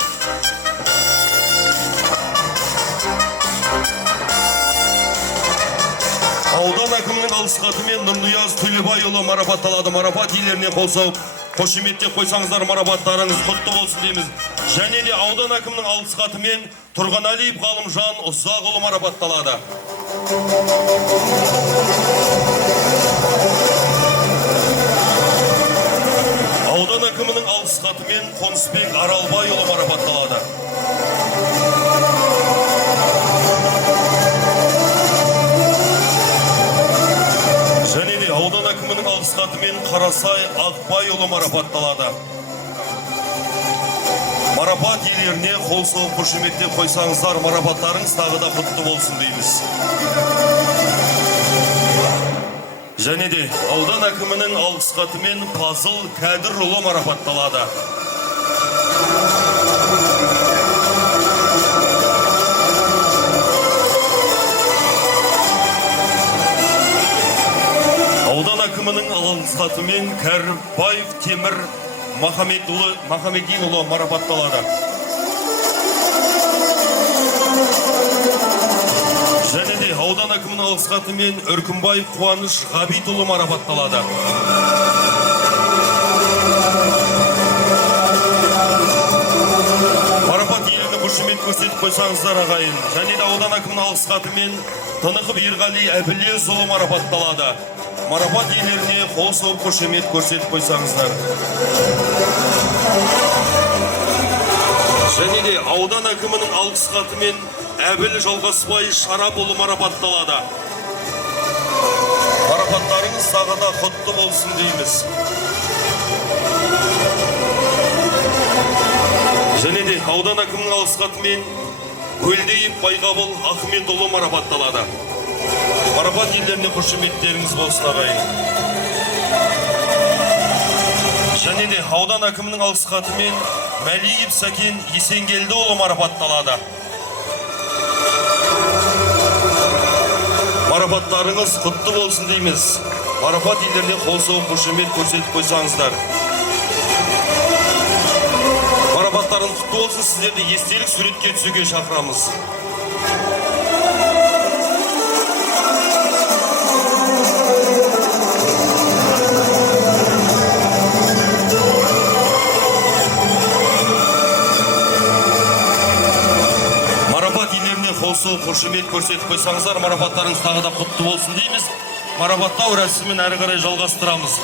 Аудан әкімінің алғыс хатымен Нұрнияз Төлебайұлы марапатталады. Марапат иелеріне қол соғып, қошеметтеп қойсаңыздар, марапаттарыңыз құтты болсын дейміз. Және де аудан әкімінің алғыс хатымен Тұрғаналиев Ғалымжан Ұзақұлы марапатталады. Аудан әкімінің алғыс хатымен Қонысбек Аралбайұлы марапатталады. Және де аудан әкімінің алғыс хатымен Қарасай Ақбайұлы марапатталады. Марапат иелеріне қол соғып қошеметтеп қойсаңыздар, марапаттарыңыз тағы да құтты болсын дейміз. Және де аудан әкімінің алғыс хатымен Пазыл Кәдірұлы марапатталады. Аудан әкімінің алғыс хатымен Кәрібаев Темір Махамединұлы марапатталады. Және де аудан әкімінің алғыс хатымен Үркімбаев Қуаныш Ғабитұлы марапатталады. Марапат иелеріне қошемет көрсетіп қойсаңыздар ағайын. Және де аудан әкімінің алғыс хатымен Тынықов Ерғали Әбілезұлы марапатталады. Марапат иелеріне қол соғып қошемет көрсетіп қойсаңыздар. Және де аудан әкімінің алғыс хатымен Әбіл Жалғасбай Шарапұлы марапатталады. Марапаттарыңыз тағы да құтты болсын дейміз. Және де аудан әкімінің алғыс хатымен Көлдейіп Байғабыл Ахметұлы марапатталады. Марапат иелеріне қошеметтеріңіз болсын ағайын. Және де аудан әкімінің алғыс хатымен Мәлиев Сәкен Есенгелдіұлы марапатталады. Марапаттарыңыз құтты болсын дейміз. Марапат иелеріне қол соғып қошемет көрсетіп қойсаңыздар. Марапаттарыңыз құтты болсын, сіздерді естелік суретке түсуге шақырамыз. Қосыл қошемет көрсетіп қойсаңыздар, марапаттарыңыз тағы да құтты болсын дейміз. Марапаттау рәсімін әрі қарай жалғастырамыз.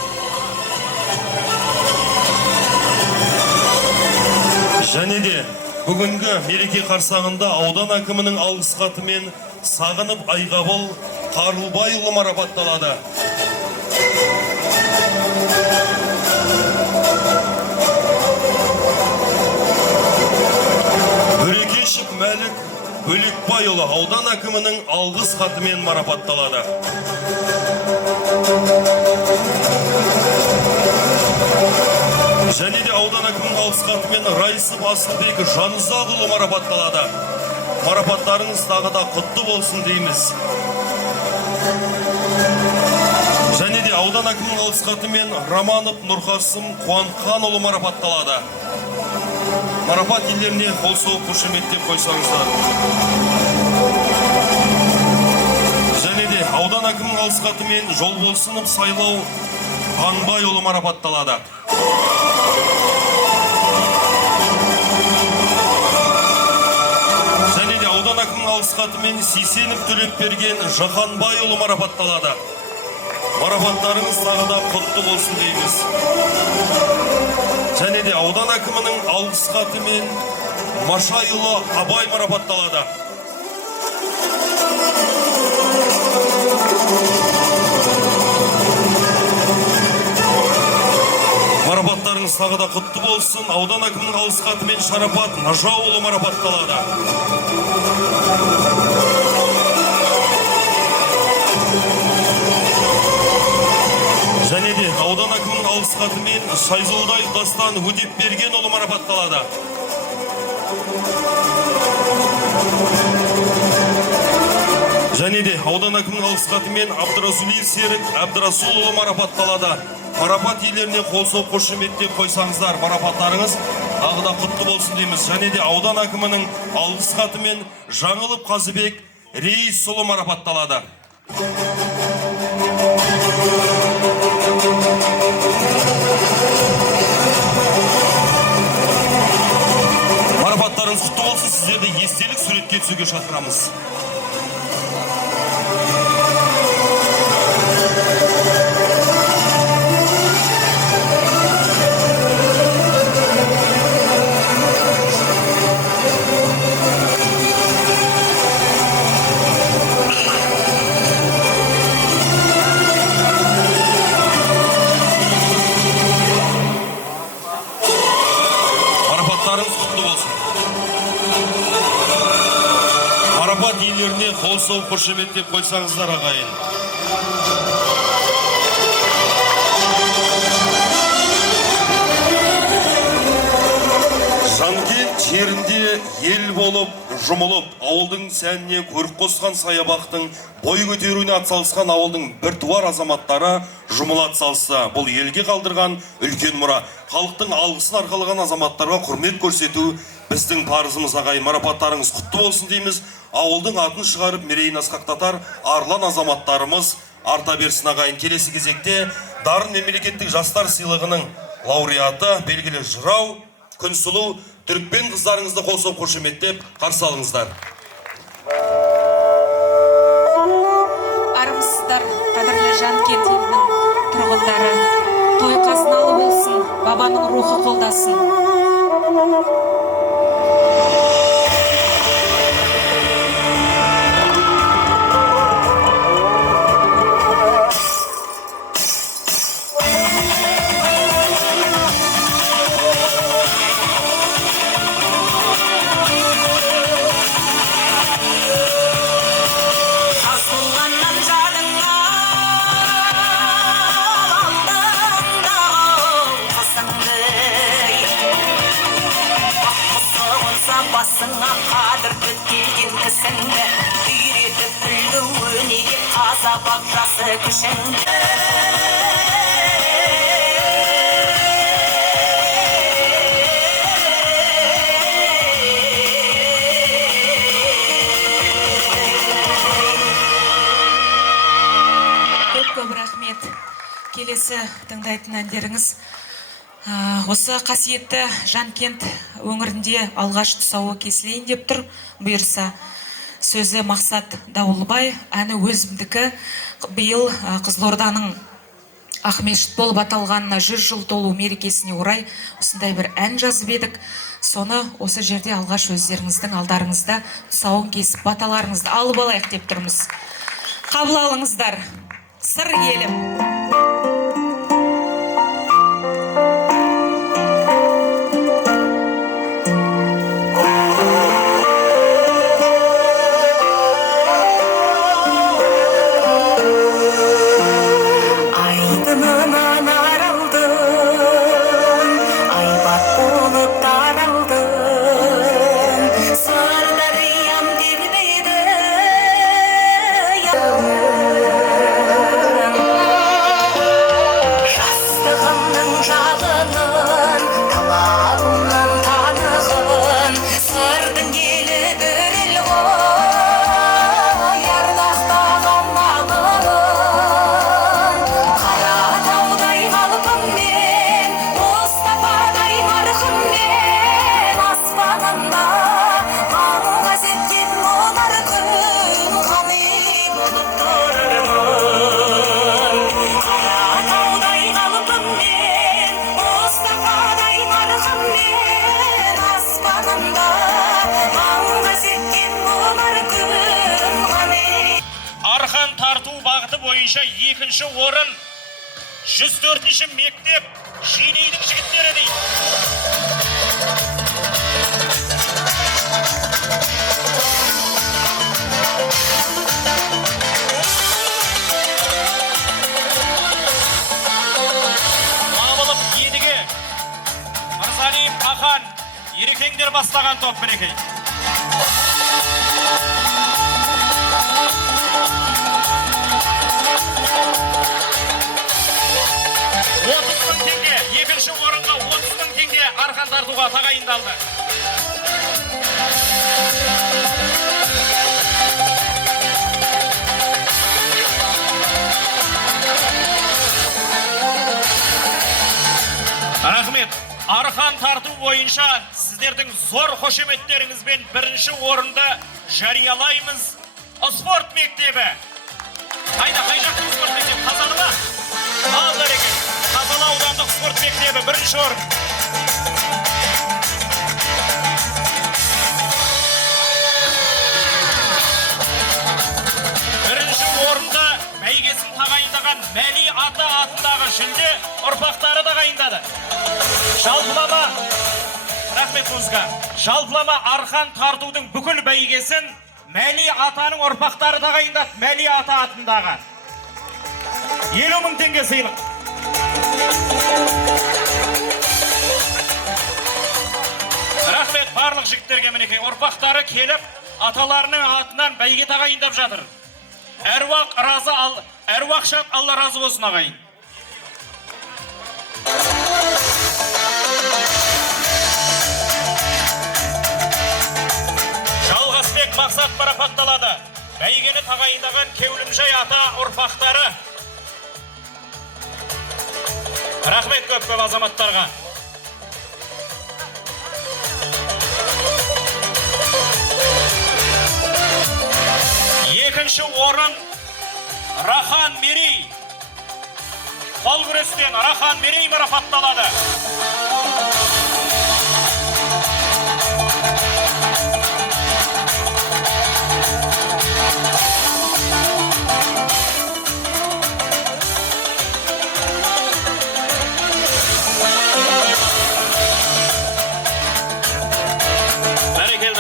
Және де бүгінгі мереке қарсаңында аудан әкімінің алғыс хатымен Сағынып Айғабыл Қарылбайұлы марапатталады. Бөрекешев Мәлік Бөлекбайұлы аудан әкімінің алғыс хатымен марапатталады. Және де аудан әкімінің алғыс хатымен Райсып Асылбек Жанұзақұлы марапатталады. Марапаттарыңыз тағы да құтты болсын дейміз. Және де аудан әкімінің алғыс хатымен Романов Нұрқасым Қуанханұлы марапатталады. Марапат иелеріне қол соғып қошеметтеп қойсаңыздар. Және де аудан әкімінің алғыс хатымен жол болсынып сайлау Қанбайұлы марапатталады. Және де аудан әкімінің алғыс хатымен Сейсенов Төлепберген Жақанбайұлы марапатталады. Марапаттарыңыз тағы да құтты болсын дейміз. Және де аудан әкімінің алғыс хатымен Машайұлы Абай марапатталады. Марапаттарыңыз тағы да құтты болсын. Аудан әкімінің алғыс хатымен Шарапат Нажауұлы марапатталады. Және де аудан әкімінің алғыс хатымен Шайзолдай Дастан Өдепбергенұлы марапатталады. Және де аудан әкімінің алғыс хатымен Абдырасулиев Серік Әбдірасулұлы марапатталады. Марапат иелеріне қол соғып қошеметтеп қойсаңыздар, марапаттарыңыз тағы да құтты болсын дейміз. Және де аудан әкімінің алғыс хатымен Жаңылып Қазыбек Рейісұлы марапатталады. Марапаттарыңыз құтты болсын, сіздерді естелік суретке түсуге шақырамыз. Марапаттарыңыз құтты болсын. Марапат иелеріне қол соғып қошеметтеп қойсаңыздар, ағайын. Жанкент жерінде ел болып, жұмылып, ауылдың сәніне көрік қосқан саябақтың бой көтеруіне атсалысқан ауылдың бір туар азаматтары жұмыла атсалысты. Бұл елге қалдырған үлкен мұра. Халықтың алғысын арқалаған азаматтарға құрмет көрсету біздің парызымыз, ағайын. Марапаттарыңыз құтты болсын дейміз. Ауылдың атын шығарып мерейін асқақтатар арлан азаматтарымыз арта берсін, ағайын. Келесі кезекте дарын мемлекеттік жастар сыйлығының лауреаты белгілі жырау Күнсұлу түрікпен қыздарыңызды қол соғып қошеметтеп қарсы алыңыздар. Армысыздар, қадірлі Жанкент елінің тұрғындары. Той қазыналы болсын, бабаның рухы қолдасын. Басыңа қадір төтелген кісіңді үйретіп білді өнеге таза бақшасы күшіңді. Көп рахмет. Келесі тыңдайтын әндеріңіз осы қасиетті Жанкент өңірінде алғаш тұсауы кесілейін деп тұр. Бұйырса, сөзі Мақсат Дауылбай, әні өзімдікі. Биыл Қызылорданың Ақмешіт болып аталғанына 100 жыл толу мерекесіне орай осындай бір ән жазып едік. Соны осы жерде алғаш өздеріңіздің алдарыңызда тұсауын кесіп баталарыңызды алып алайық деп тұрмыз. Қабыл алыңыздар. Сыр елім. заманда маңға жеткен олар күн ғани. Арқан тарту бағыты бойынша екінші орын 104-ші мектеп Жинейдің жігіттері дейді. Мамылып едіге Мырзалиев Ақан ерекеңдер бастаған топ мінекей. Екінші орынға 30.000 теңге арқан тартуға тағайындалды. Рахмет. Арқан тарту бойынша сіздердің зор қошеметтеріңізбен бірінші орынды жариялаймыз. Спорт мектебі. Қай жақтың спорт мектебі? Қазалы ма? Ал бәрекелді. Қазалы аудандық спорт мектебі бірінші орын. Бірінші орында бәйгесін тағайындаған Мәли ата атындағы жүлде ұрпақтары тағайындады. Жалпылама, рахмет музыка. Жалпылама арқан тартудың бүкіл бәйгесін Мәли атаның ұрпақтары тағайындады. Мәли ата атындағы 50.000 теңге сыйлық. Рахмет барлық жігіттерге мінекей. Ұрпақтары келіп, аталарының атынан бәйге тағайындап жатыр. Әруақ шат, Алла разы болсын ағайын. Жалғасбек Мақсат марапатталады. Бәйгені тағайындаған Кеулімжай ата ұрпақтары. Рахмет көп азаматтарға. Екінші орын Рахан Мерей. Қол күрестен Рахан Мерей марапатталады.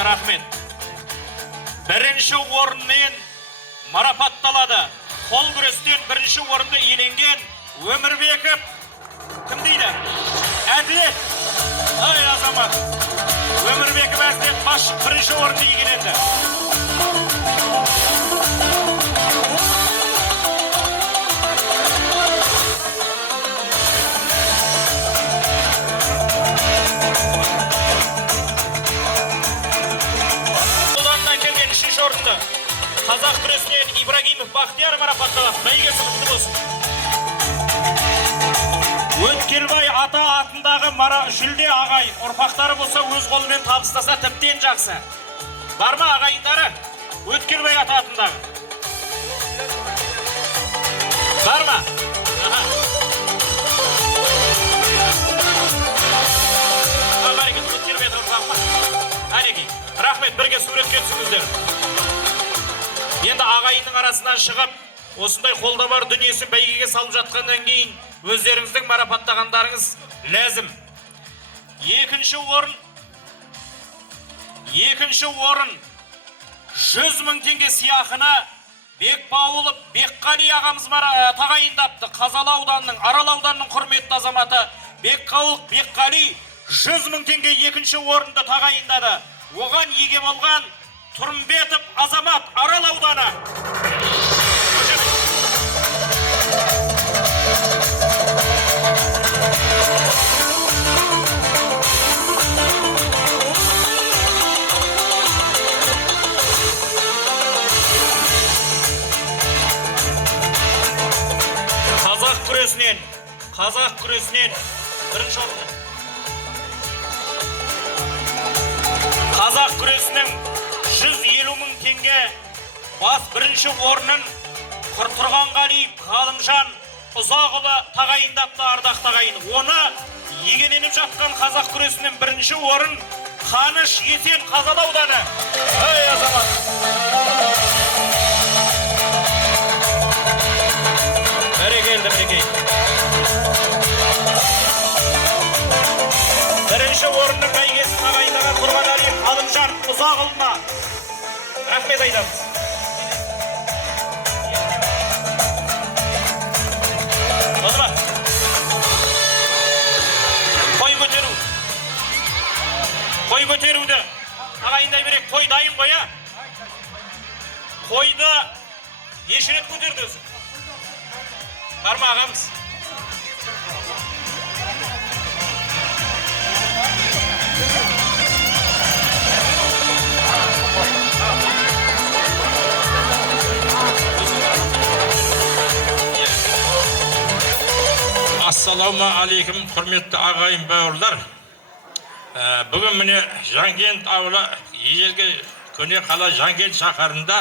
Рахмет. Бірінші орынмен марапатталады. Қол күрестен бірінші орынды иеленген Өмірбеков. Кім дейді? Әділет. Ай азамат. Өмірбеков Әділет бірінші орынды иеленді. Қазақ күресінен Ибрагимов Бақтияр марапатталады. Бәйгесі құтты болсын. Өткелбай ата атындағы жүлде ағай. Ұрпақтары болса өз қолымен табыстаса тіптен жақсы. Бар ма ағайындары? Өткелбай ата атындағы. Бар ма? Өткелбай ата ұрпақ. Әреки. Рахмет, бірге суретке түсіңіздер. Енді ағайынның арасынан шығып, осындай қолда бар дүниесін бәйгеге салып жатқаннан кейін өздеріңіздің марапаттағандарыңыз ләзім. Екінші орын 100.000 теңге сыйақыны Бекбауылов Бекқали ағамыз тағайындапты. Қазалы ауданының, Арал ауданының құрметті азаматы Бекқауылов Бекқали 100.000 теңге екінші орынды тағайындады. Оған еге болған Тұрымбетов азамат, Арал ауданы. Қазақ күресінен бірінші орын. Қазақ күресінің 150.000 теңге бас бірінші орнын Тұрғанғалиев Ғалымжан Ұзағұлы тағайындапты, ардақ тағайын. Оны егеленіп жатқан қазақ күресінің бірінші орын Қаныш Есен Қазалы ауданы. Ей азамат. Бәрекелді. Бірінші орынның бәйгесін ағайындаған Құрбанәлиев Алымжан Ұзақұлына рахмет айтамыз. Қой көтеруді ағайындай берек. Қой дайын қоя. Қойды ешірет көтерді өзі. Барма ағамыз. Ассаламу алейкум, құрметті ағайын бауырлар. Бүгін міне Жанкент ауылы ежелгі көне қала Жанкент шаһарында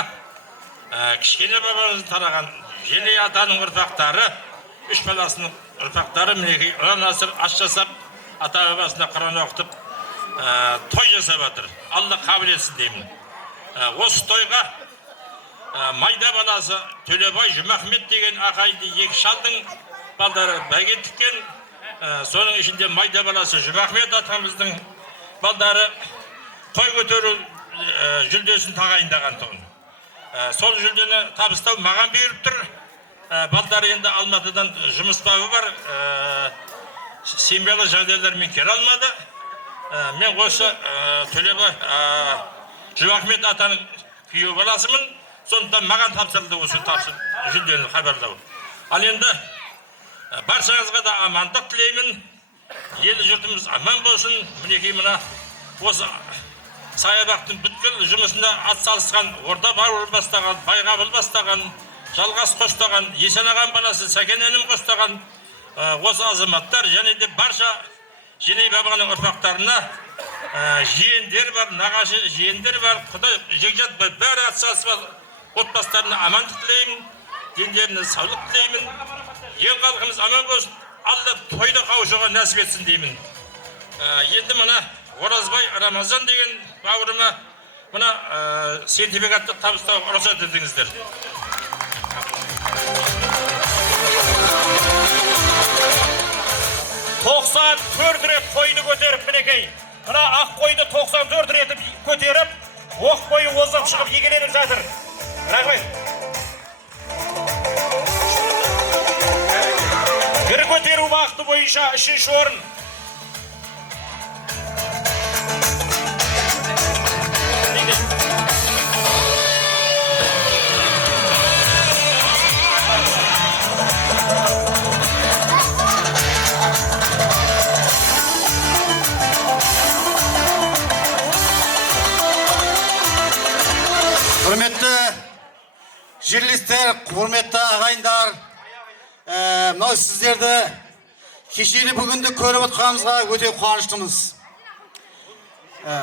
кішкене бабамыздың тараған Желей атаның ұрпақтары, үш баласының ұрпақтары мінекей ұран асыр ас жасап, ата бабасына құран оқытып, той жасап жатыр. Алла қабыл етсін деймін. Осы тойға майда баласы Төлебай Жұмахмет деген ағайды екі шалдың балдары бәйге тіккен. Соның ішінде майда баласы Жұмахмет атамыздың балдары қой көтеру жүлдесін тағайындаған тұғын. Сол жүлдені табыстау маған беріп тұр. Балдары енді Алматыдан жұмыс бабы бар. Семьялы жағдайлармен келе алмады. Мен осы Төлебай Жұмахмет атаның күйеу баласымын. Сондықтан маған тапсырылды осы жүлдені хабарлау. Ал енді баршаңызға да амандық тілеймін. Елі жұртымыз аман болсын. Мінекей мына осы саябақтың бүткіл жұмысында атсалысқан, орда бауыр бастаған, Байғабыл бастаған, Жалғас қостаған, Есен ағам баласы Сәкен інім қостаған осы азаматтар және де барша Желей бабаның ұрпақтарына жиендер бар, нағашы жиендер бар. Құдай жекжат бәрі атсалысып отбасыларына амандық тілеймін. Дендеріне саулық тілеймін. Ел халқымыз аман болсын. Алла тойды қауышуға нәсіп етсін деймін. Енді мына Оразбай Рамазан деген бауырыма мына сертификатты табыстауға рұқсат етіңіздер. «94 рет қойды көтеріп мінекей. Мына ақ қойды 94 рет көтеріп, оқ бойы озып шығып егеленіп жатыр. Рахмет. Бір көтеру уақыты бойынша 3-ші орын. Құрметті жерлестер, құрметті ағайындар, мынау сіздерді кешелі бүгінді көріп отқанымызға өте қуаныштымыз.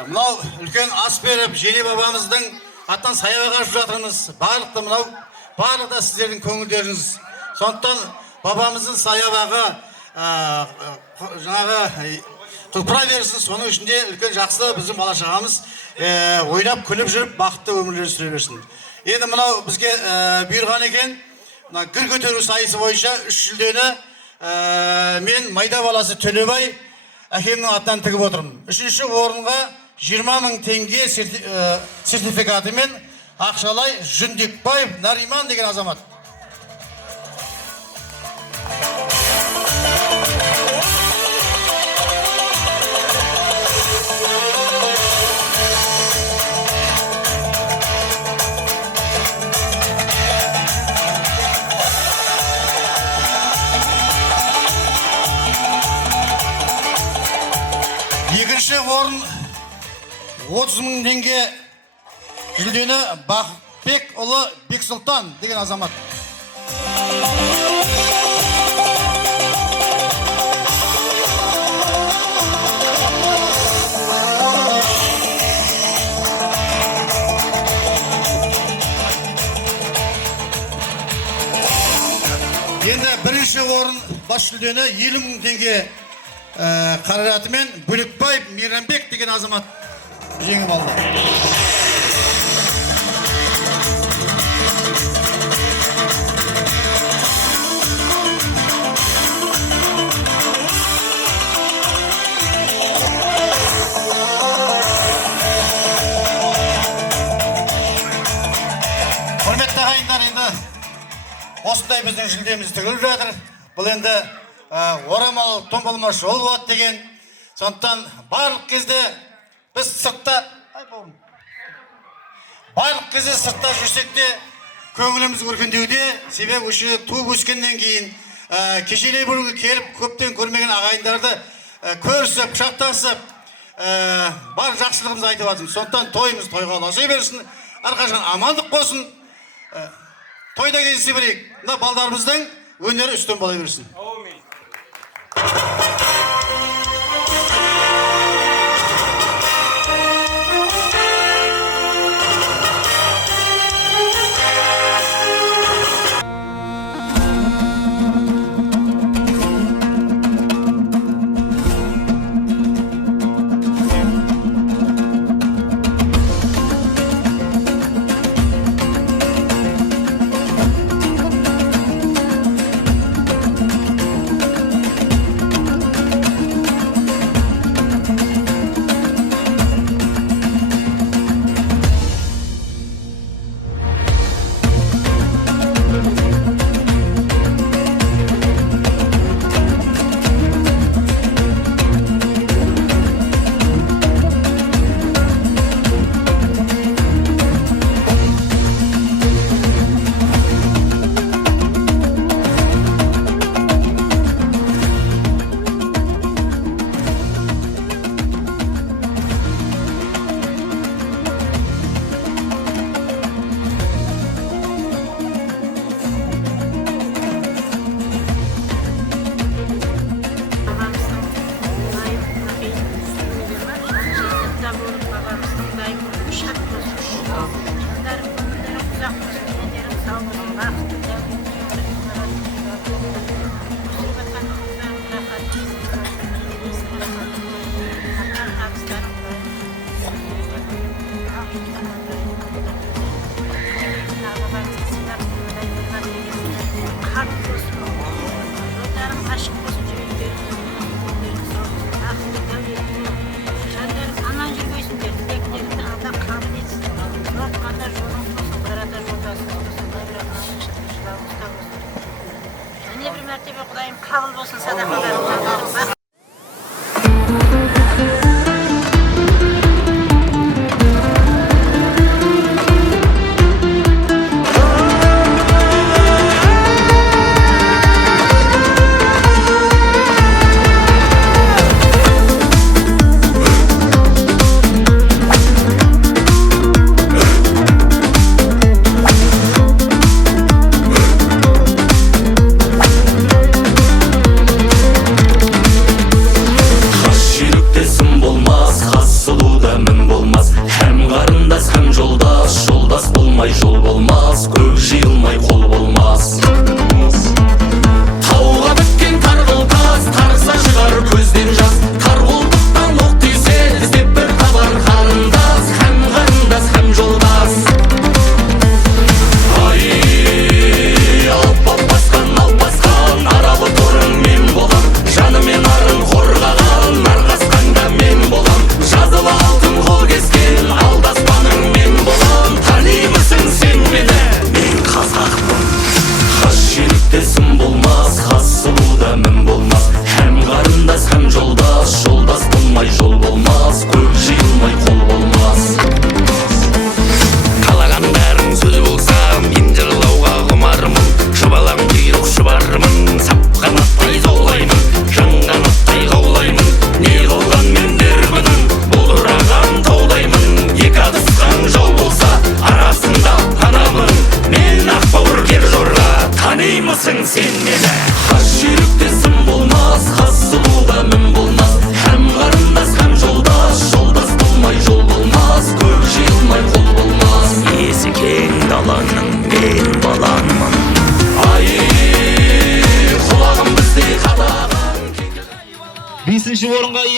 Мынау үлкен ас беріп, Желей бабамыздың аттан саябаққа жүріп жатырмыз. Барлықта сіздердің көңілдеріңіз. Сондықтан бабамыздың саябағы жаңағы құлпыра берсін. Соның ішінде үлкен жақсы біздің бала-шағамыз ойнап күліп жүріп бақытты өмірлер сүре берсін. Енді мынау бізге бұйырған екен. Гір көтеру сайысы бойынша 3 жүлдені мен майда баласы Төлебай әкемнің атынан тігіп отырмын. 3-ші орынға 20.000 теңге сертификаты мен Ақшалай Жүндекбаев Нариман деген азамат. Екінші орын 30.000 теңге жүлдені Бақбек ұлы Бексұлтан деген азамат. Енді бірінші орын бас жүлдені 50.000 теңге қаражатымен Бөлекбаев Мейрамбек деген азамат. жеңіп алды. Құрметті ағайындар, енді осындай біздің жүлдеміз тігіліп жатыр. Бұл енді орамал томбалма жол болады деген. Сондықтан барлық кезде біз сыртта жүрсек те көңіліміз өркендеуде. Себебі үші туып өскеннен кейін кешелей бұрынғы келіп көптен көрмеген ағайындарды көрісіп, құшақтасып, бар жақсылығымызды айтып жатырмыз. Сондықтан тойымыз тойға ұласи берсін, әрқашан амандық болсын. Тойда кездесе берейік. Мына балдарымыздың өнері үстем бола берсін. Құдайым қабыл болсын садақаларыңыз.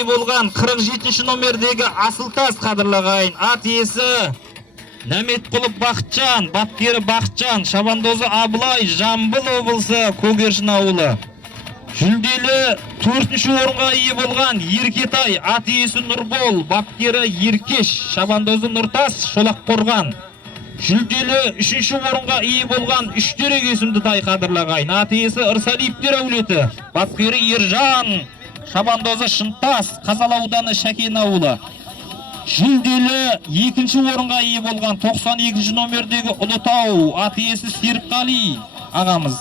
ие болған 47 номердегі Асылтас қадырлағайын. Ат иесі Нәметқұлов Бақытжан, бапкері Бақытжан, шабандозы Абылай, Жамбыл облысы Көгершін ауылы. Жүлделі 4-ші орынға ие болған Еркетай, ат иесі Нұрбол, бапкері Еркеш, шабандозы Нұртас, Шолаққорған. Жүлделі 3-ші орынға ие болған Үштерек есімді тай қадырлағайын. Ат иесі Ырсалиевтер әулеті, бапкері Ержан, шабандозы Шынтас, Қазалы ауданы Шәкен ауылы. Жүлделі 2-ші орынға ие болған 92-ші номердегі Ұлытау, ат иесі Серікқали ағамыз.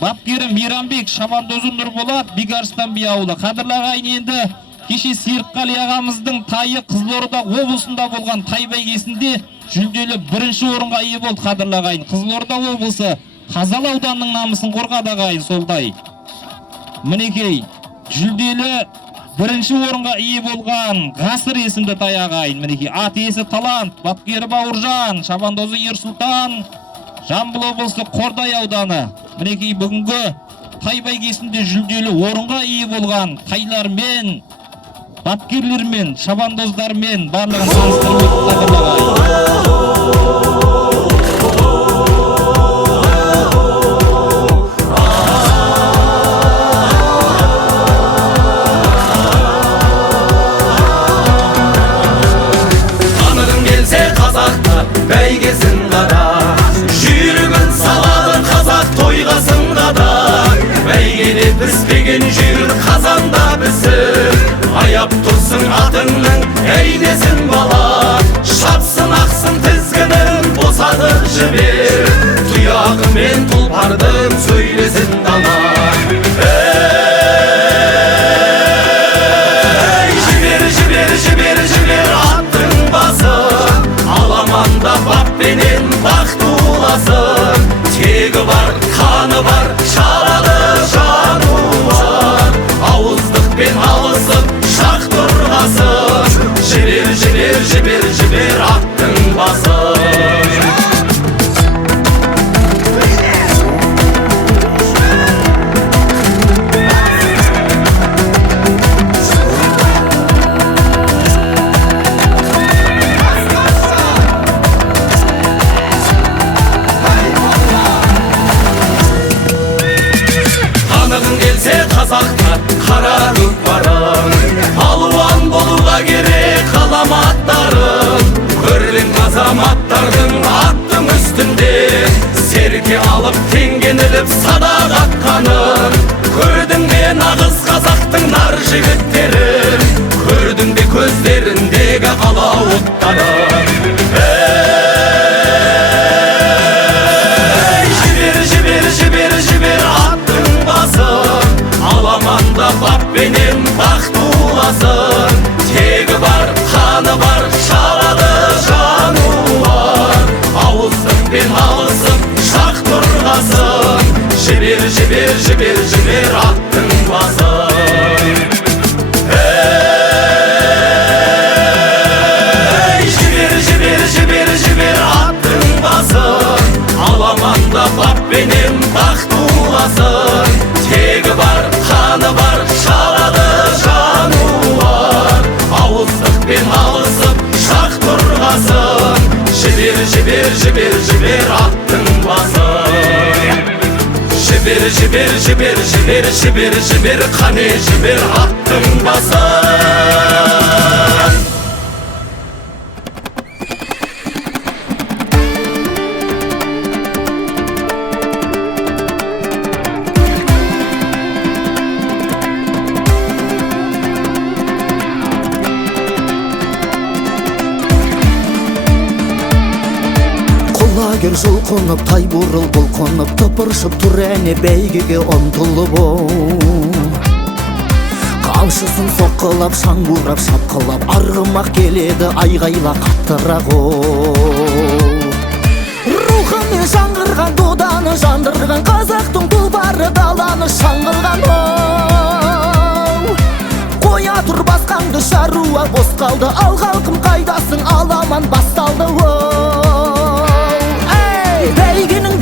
Бапкері Мейрамбек, шабандозы Нұрболат, Бекарыстан би ауылы. Қадырлағайын, енді кеше Серікқали ағамыздың тайы Қызылорда облысында болған тай бәйгесінде жүлделі 1-ші орынға ие болды. Қадырлағайын, Қызылорда облысы Қазалы ауданының намысын қорғады ағайын сол тай. Мінекей, жүлделі 1-ші орынға ие болған Ғасыр есімді тай ағайын. Мінекей, ат иесі Талант, бапкері Бауыржан, шабандозы Ерсұлтан, Жамбыл облысы Қордай ауданы. Мінекей, бүгінгі тай бәйгесінде жүлделі орынға ие болған тайлармен, бапкерлермен, шабандоздармен барлығын таныстырып бәйгесін қара, жүйрігін салады қазақ тойғасында да. Бәйгеде піспеген жүйрік қазанда пісіп, аяп тұрсын атыңның әйдесін бала. Шапсын ақсын тізгінін босатып жібер, тұяғымен тұлпардың сөйлесін дала. Жібер аттың басын, аламанда баппенен бақ туласын. Тегі бар, қаны бар, шарады жануар, ауыздықпен алысып шақ тұрғасын. Жібер аттың басын. Қазақта қара көкпарын, палуан болуға керек ғаламаттарын. Көрдің азаматтардың аттың үстінде серке алып теңгеніліп садақ атқанын. Көрдің бе нағыз қазақтың нар жігіттерін, көрдің бе көздеріндегі алауыттарын. Жібер аттың басын, аламанда баппенен бақ туласын. Тегі бар, қаны бар, шарады жануар, ауыздықпен алысып шақ тұрғасын. Жібер аттың басын. Жібер аттың басын, аламанда баппенен бақ туласын. Тегі бар, қаны бар, шарады жануар, ауыздықпен алысып шақ тұрғасын. Жібер аттың басын. Жібер қане жібер аттың басын. Құлагер жұлқынып, тай бурыл бұлқынып, тыпыршып тұр әне бәйгеге ұмтылып. Қамшысын соққылап, шаңбурап, шапқылап, арғымақ келеді айғайла қаттырақ. Рухымен жаңғырған доданы жандырған, қазақтың тұлпары даланы шаңғылған. Қоя тұр басқаңды шаруа бос қалды, ал халқым қайдасың, аламан басталды. Бәйгенің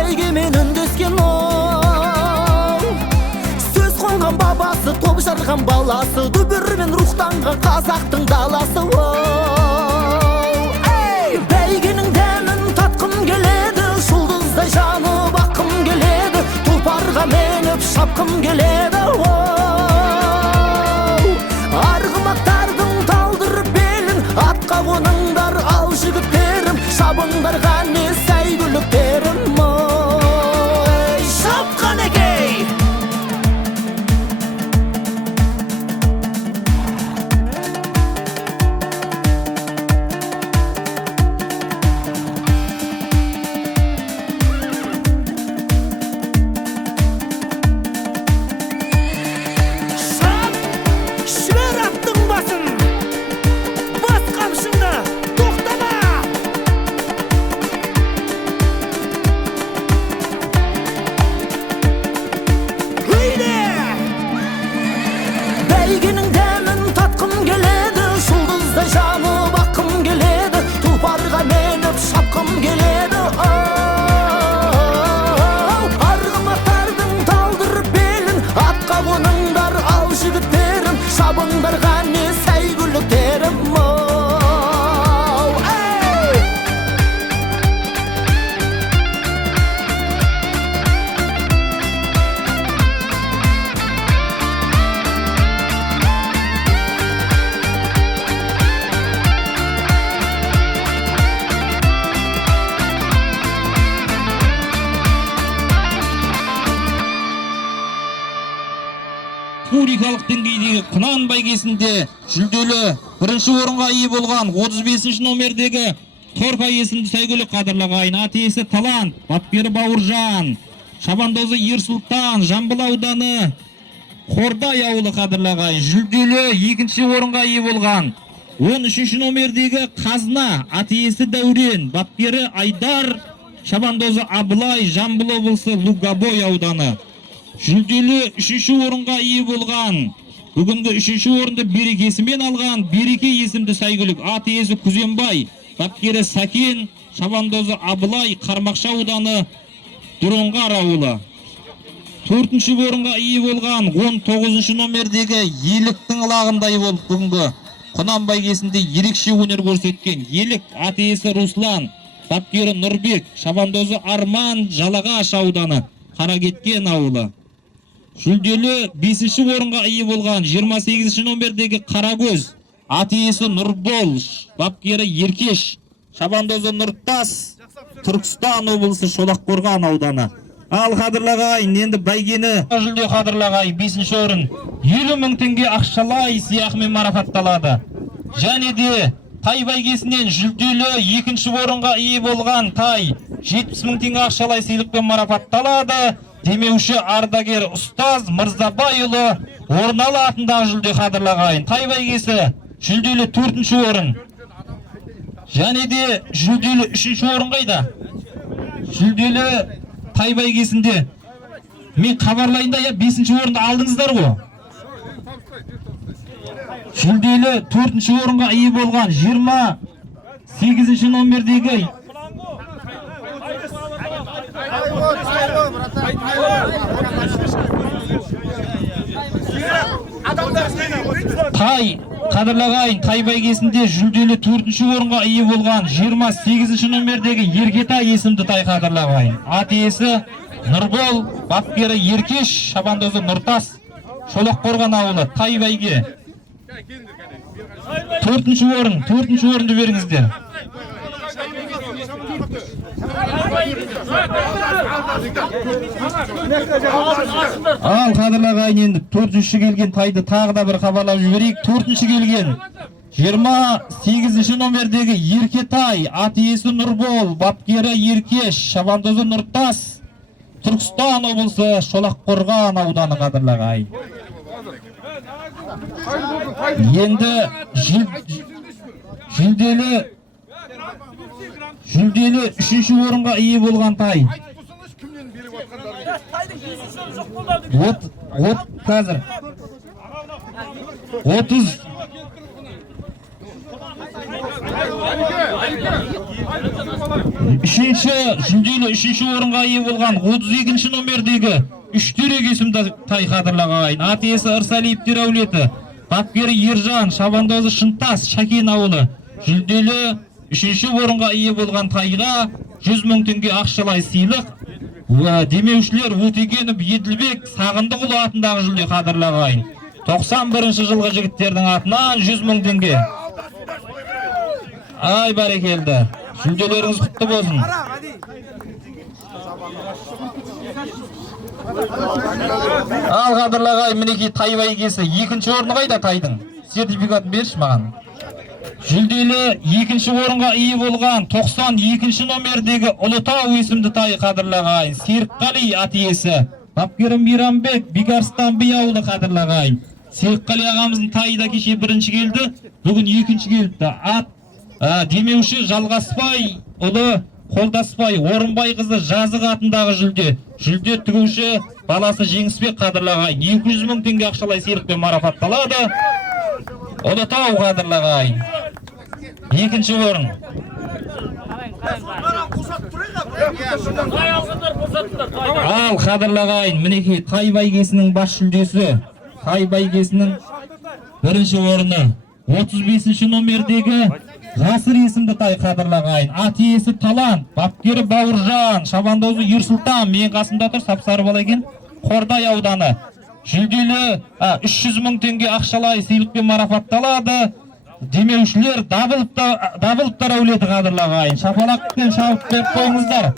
бәйгемен үндескен ол. Сөз қонған бабасы, топ жарған баласы, дүбірмен рухтанған қазақтың даласы ол. Бәйгенің дәмін татқым келеді, жұлдыздай жанып аққым келеді, тұлпарға меніп шапқым келеді. Арғымақтардың талдырып белін, атқа қоныңдар ал жігіттерім, шабыңдар ғане сәйгүліктерім. Шапқан екей! Швер аттың басын, бас қамшыңды, тоқтама! Үйде! Бәйгенің дәмін татқым келеді, жұлдыздай жанып аққым келеді, тұлпарға меніп шапқым келеді. Арғымақтардың талдырып белін, атқа қоныңдар ал жігіттерім, шабыңдар ғане сәйгүліктерім. Республикалық деңгейдегі Құнан бәйгесінде жүлделі бірінші орынға ие болған 35 номердегі Торқа есімді сәйгүлік қадірлағайын. Ат иесі Талант, бапкері Бауыржан, шабандозы Ерсұлтан, Жамбыл ауданы Қордай ауылы қадірлағайын. Жүлделі екінші орынға ие болған 13 номердегі Қазына, ат иесі Дәурен, бапкері Айдар, шабандозы Абылай, Жамбыл облысы Лугабой ауданы. Жүлделі 3-ші орынға ие болған, бүгінгі 3-ші орынды берекесімен алған Береке есімді сәйгүлік. Ат иесі Күзембай, бапкері Сакен, шабандозы Абылай, Қармақша ауданы Дұронғар ауылы. 4-ші орынға ие болған 19-ші номердегі Еліктің лағындай болып бүгінгі Құнан бәйгесінде ерекше өнер көрсеткен Елік, ат иесі Руслан, бапкері Нұрбек, шабандозы Арман, Жалағаш ауданы Қаракеткен ауылы. Жүлделі 5-ші орынға ие болған 28-ші номердегі Қарагөз, ат иесі Нұрбол, бапкері Еркеш, шабандозы Нұртас, Түркістан облысы Шолаққорған ауданы. Ал қадірлағайын, енді бәйгені жүлде қадірлағай 5-ші орын 50 мың теңге ақшалай сыйақымен марапатталады. Және де тай бәйгесінен жүлделі 2-ші орынға ие болған тай 70 мың теңге ақшалай сыйлықпен марапатталады. Демеуші ардагер ұстаз Мырзабайұлы Орналы атындағы жүлде қадірлағайын. Тай бәйгесі жүлделі 4-ші орын. Және де жүлделі 3-ші орын қайда? Жүлделі тай бәйгесінде мен хабарлайында 5-ші орынды алдыңыздар ғой. Жүлделі 4-ші орынға ие болған 28-ші номердегі тай қадірлағайын. Тай бәйгесінде жүлделі 4-ші орынға ие болған 28-ші номердегі Еркетай есімді тай қадірлағайын. Ат иесі Нұрбол, бапкері Еркеш, шабандозы Нұртас, Шолаққорған ауылы. Тай бәйге 4-ші орынды беріңіздер. Ал қадірлағайын, енді 4-ші келген тайды тағы да бір хабарлап жіберейік. 4-ші келген 28-ші номердегі Еркетай, ат иесі Нұрбол, бапкері Еркеш, шабандозы Нұртас, Түркістан облысы Шолаққорған ауданы қадірлағайын. Енді жүлделі 3-ші орынға ие болған тай. Қазір 30 Үшінші жүлделі үшінші орынға ие болған 32-ші номердегі Үштерек есімді тай қадырлағайын. Аты иесі Ырсалиевтер әулеті. Бапкері Ержан, шабандозы Шынтас, Шакен ауылы. Жүлделі үшінші орынға ие болған тайға 100 мың теңге ақшалай сыйлық. Демеушілер Өтегенов Еділбек Сағындықұлы атындағы жүлде қадырлағайын. 91-ші жылғы жігіттердің атынан 100 мың теңге. Ай бәрекелді. Жүлделеріңіз құтты болсын. Ал қадырлағай, мінекей тай бәйгесі. Екінші орны қайда тайдың? Сертификатын берші маған. Жүлделі екінші орынға ие болған 92-ші номердегі Ұлытау есімді тай қадырлағайын. Серікқали аты иесі. Бапкері Мейрамбек Бекарыстан би ауылы қадырлағайын. Серікқали ағамыздың тайы да кеше бірінші келді, бүгін екінші келді. Демеуші Жалғаспай ұлы Қолдаспай Орынбай қызы Жазық атындағы жүлде. Жүлде тігуші баласы Жеңісбек қадырлағайын. 200 мың теңге ақшалай сыйлықпен марапатталады. Ұлытау қадырлағайын. Екінші орын. Ал қадырлағайын, мінекей тай бәйгесінің бас жүлдесі. Тай бәйгесінің бірінші орны 35-ші номердегі Ғасыр есімді тай қадырлағайын. Аты иесі Талант, бапкері Бауыржан, шабандозы Ерсұлтан, мен қасымда тұр, сапсары бала екен, Қордай ауданы. Жүлделі 300 мың теңге ақшалай сыйлықпен марапатталады. Демеушілер Дабыловтар әулеті қадырлағайын. Шапалақпен шауып беріп қойыңыздар.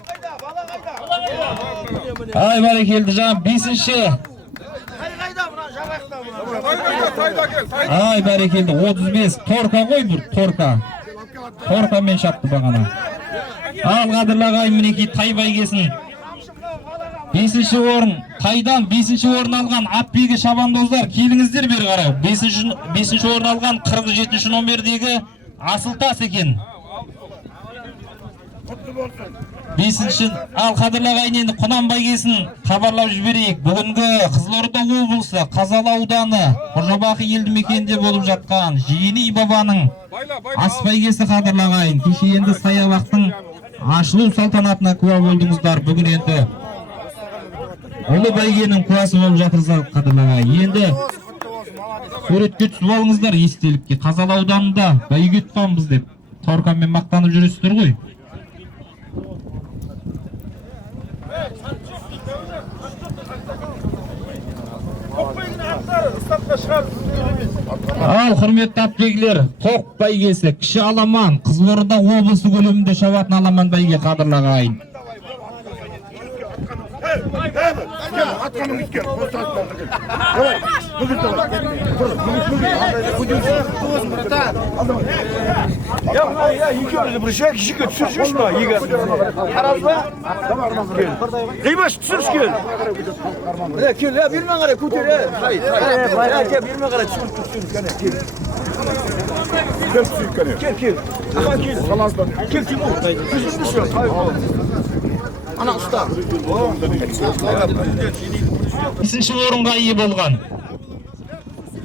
Ай бәрекелді жан, 5-ші. Ай бәрекелді 35. Торка ғой бұр, торка. Торкамен шапты бағана. Ал қадырлағайын, мінекей тай бәйгесін. 5-ші орын, тайдан 5-ші орын алған Атбегі шабандоздар, келіңіздер бері қарай. 5-ші орын алған 47-ші номердегі Асылтас екен. 5-ші, ал қадырлағайын, енді Құнан бәйгесін хабарлап жіберейік. Бүгінгі Қызылорда облысы Қазалы ауданы Қожабақы елді мекенінде болып жатқан Жиени бабаның ас бәйгесі қадырлағайын. Кеше енді саябақтың ашылу салтанатына куә болдыңыздар. Бүгін енді ұлы бәйгенің куәсі болып жатырсыз қадырлағайын. Енді суретке түсіп алыңыздар естелікке. Қазалы ауданында бәйге тұтқанбыз деп торкамен мақтанып жүресіздер ғой. Ал құрметті атбегілер, тоқ бәйгесі кіші аламан Қызылорда облысы көлемінде шабатын аламан бәйге қадырлағайын. Бесінші орынға ие болған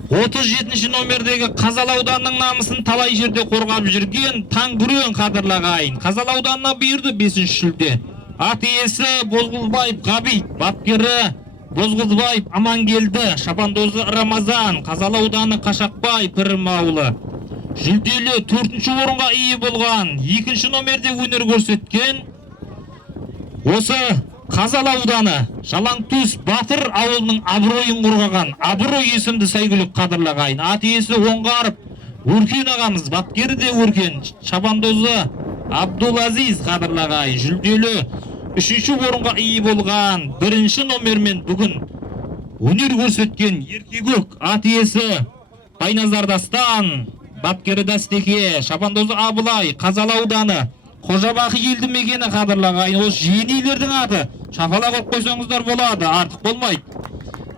37-ші номердегі Қазалы ауданының намысын талай жерде қорғап жүрген Таңгүрен қадырлағайын. Қазалы ауданына бұйырды 5-ші жүлде. Аты иесі Бозғұлбаев Ғабит, бапкері Бозғұлбаев Амангелді, шабандозы Рамазан, Қазалы ауданы Қашақбай Пірім ауылы. Жүлделі 4-ші орынға ие болған 2-ші номерде өнер көрсеткен осы Қазалы ауданы Жалаңтөс Батыр ауылының абыройын қорғаған Абырой есімді сәйгүлік қадырлағайын. Аты иесі Оңғарып Өркен ағамыз, бапкері де Өркен, шабандозы Абдулазиз қадырлағайын. Жүлделі 3-ші орынға ие болған 1-ші номермен бүгін өнер көрсеткен Еркегөк, аты иесі Байназар Дастан, бапкері Дастеке, шабандозы Абылай, Қазалы ауданы Қожабақы елді мекені қадырлағайын. Ол жиенейлердің аты. Шапалақ қойып қойсаңыздар болады, артық болмайды.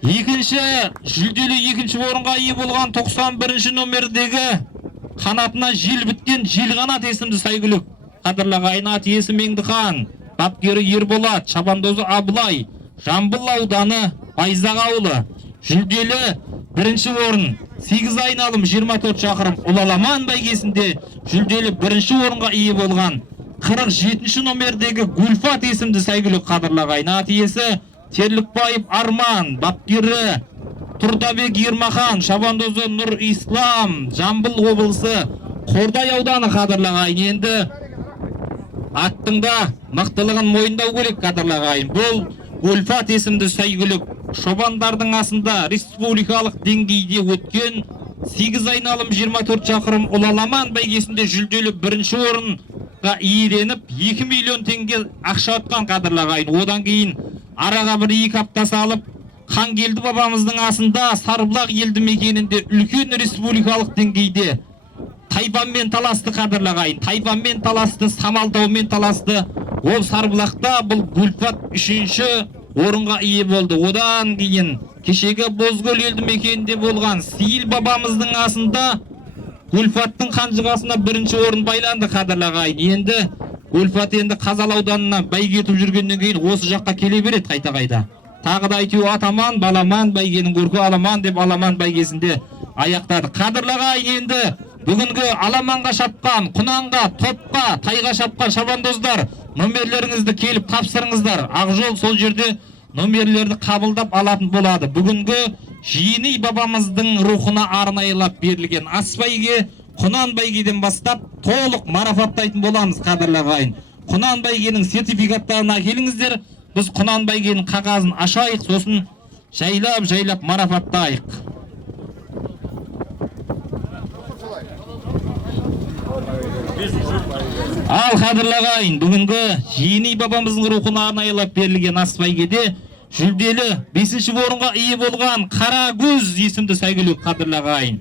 Жүлделі 2-ші орынға ие болған 91-ші номердегі қанатына жел біткен Желғанат есімді сәйгүлік қадырлағайын. Аты иесі Меңдіхан, бапкері Ерболат, шабандозы Абылай, Жамбыл ауданы Байзақ ауылы. Жүлделі 1-ші орын 8 айналым 24 шақырым ұлаламан бәйгесінде жүлделі 1-ші орынға ие болған 47 номердегі Гүлфат есімді сәйгүлік қадірлі ағайын. Ат иесі Терлікбаев Арман, бапкері Тұрдабек Ермахан, шабандозы Нұр Ислам, Жамбыл облысы Қордай ауданы қадірлі ағайын. Енді аттың да мықтылығын мойындау керек қадірлі ағайын. Бұл Гүлфат есімді сәйгүлік шобандардың асында республикалық деңгейде өткен 8 айналым 24 шақырым ұлаламан бәйгесінде жүлделі бірінші орынға иеленіп 2 миллион теңге ақша ұтқан қадірлі ағайын. Одан кейін араға бір 2 апта салып Хангелді бабамыздың асында Сарбұлақ елді мекенінде үлкен республикалық деңгейде Тайбанмен таласты қадірлі ағайын. Тайбанмен таласты, Самалтаумен таласты. Ол Сарбұлақта бұл Гүлфат 3-ші орынға ие болды. Одан кейін кешегі Бозгөл елді мекенінде болған Сейіл бабамыздың асында Гүлфаттың қанжығасына 1-ші орын байланды қадірлі ағайын. Енді Гүлфат енді Қазал ауданына бәйге етіп жүргеннен кейін осы жаққа келе береді қайта-қайта. Тағы да айту атаман, баламан, бәйгенің көркі аламан деп аламан бәйгесінде аяқтады. Қадірлі ағайын, енді бүгінгі аламанға шапқан, құнанға, топқа, тайға шапқан шабандоздар, номерлеріңізді келіп тапсырыңыздар. Ақжол сол жерде номерлерді қабылдап алатын болады. Бүгінгі Жиени бабамыздың рухына арнайылап берілген ас бәйге Құнан бәйгеден бастап толық марафаттайтын боламыз қадірлі ағайын. Құнан бәйгенің сертификаттарына келіңіздер. Біз Құнан бәйгенің қағазын ашайық, сосын жайлап марафаттайық. Ал қадірлі ағайын, бүгінгі Жиени бабамыздың рухына арнайылап берілген ас бәйгеде жүлделі 5-ші орынға ие болған Қарагөз есімді сәйгүлік қадірлі ағайын.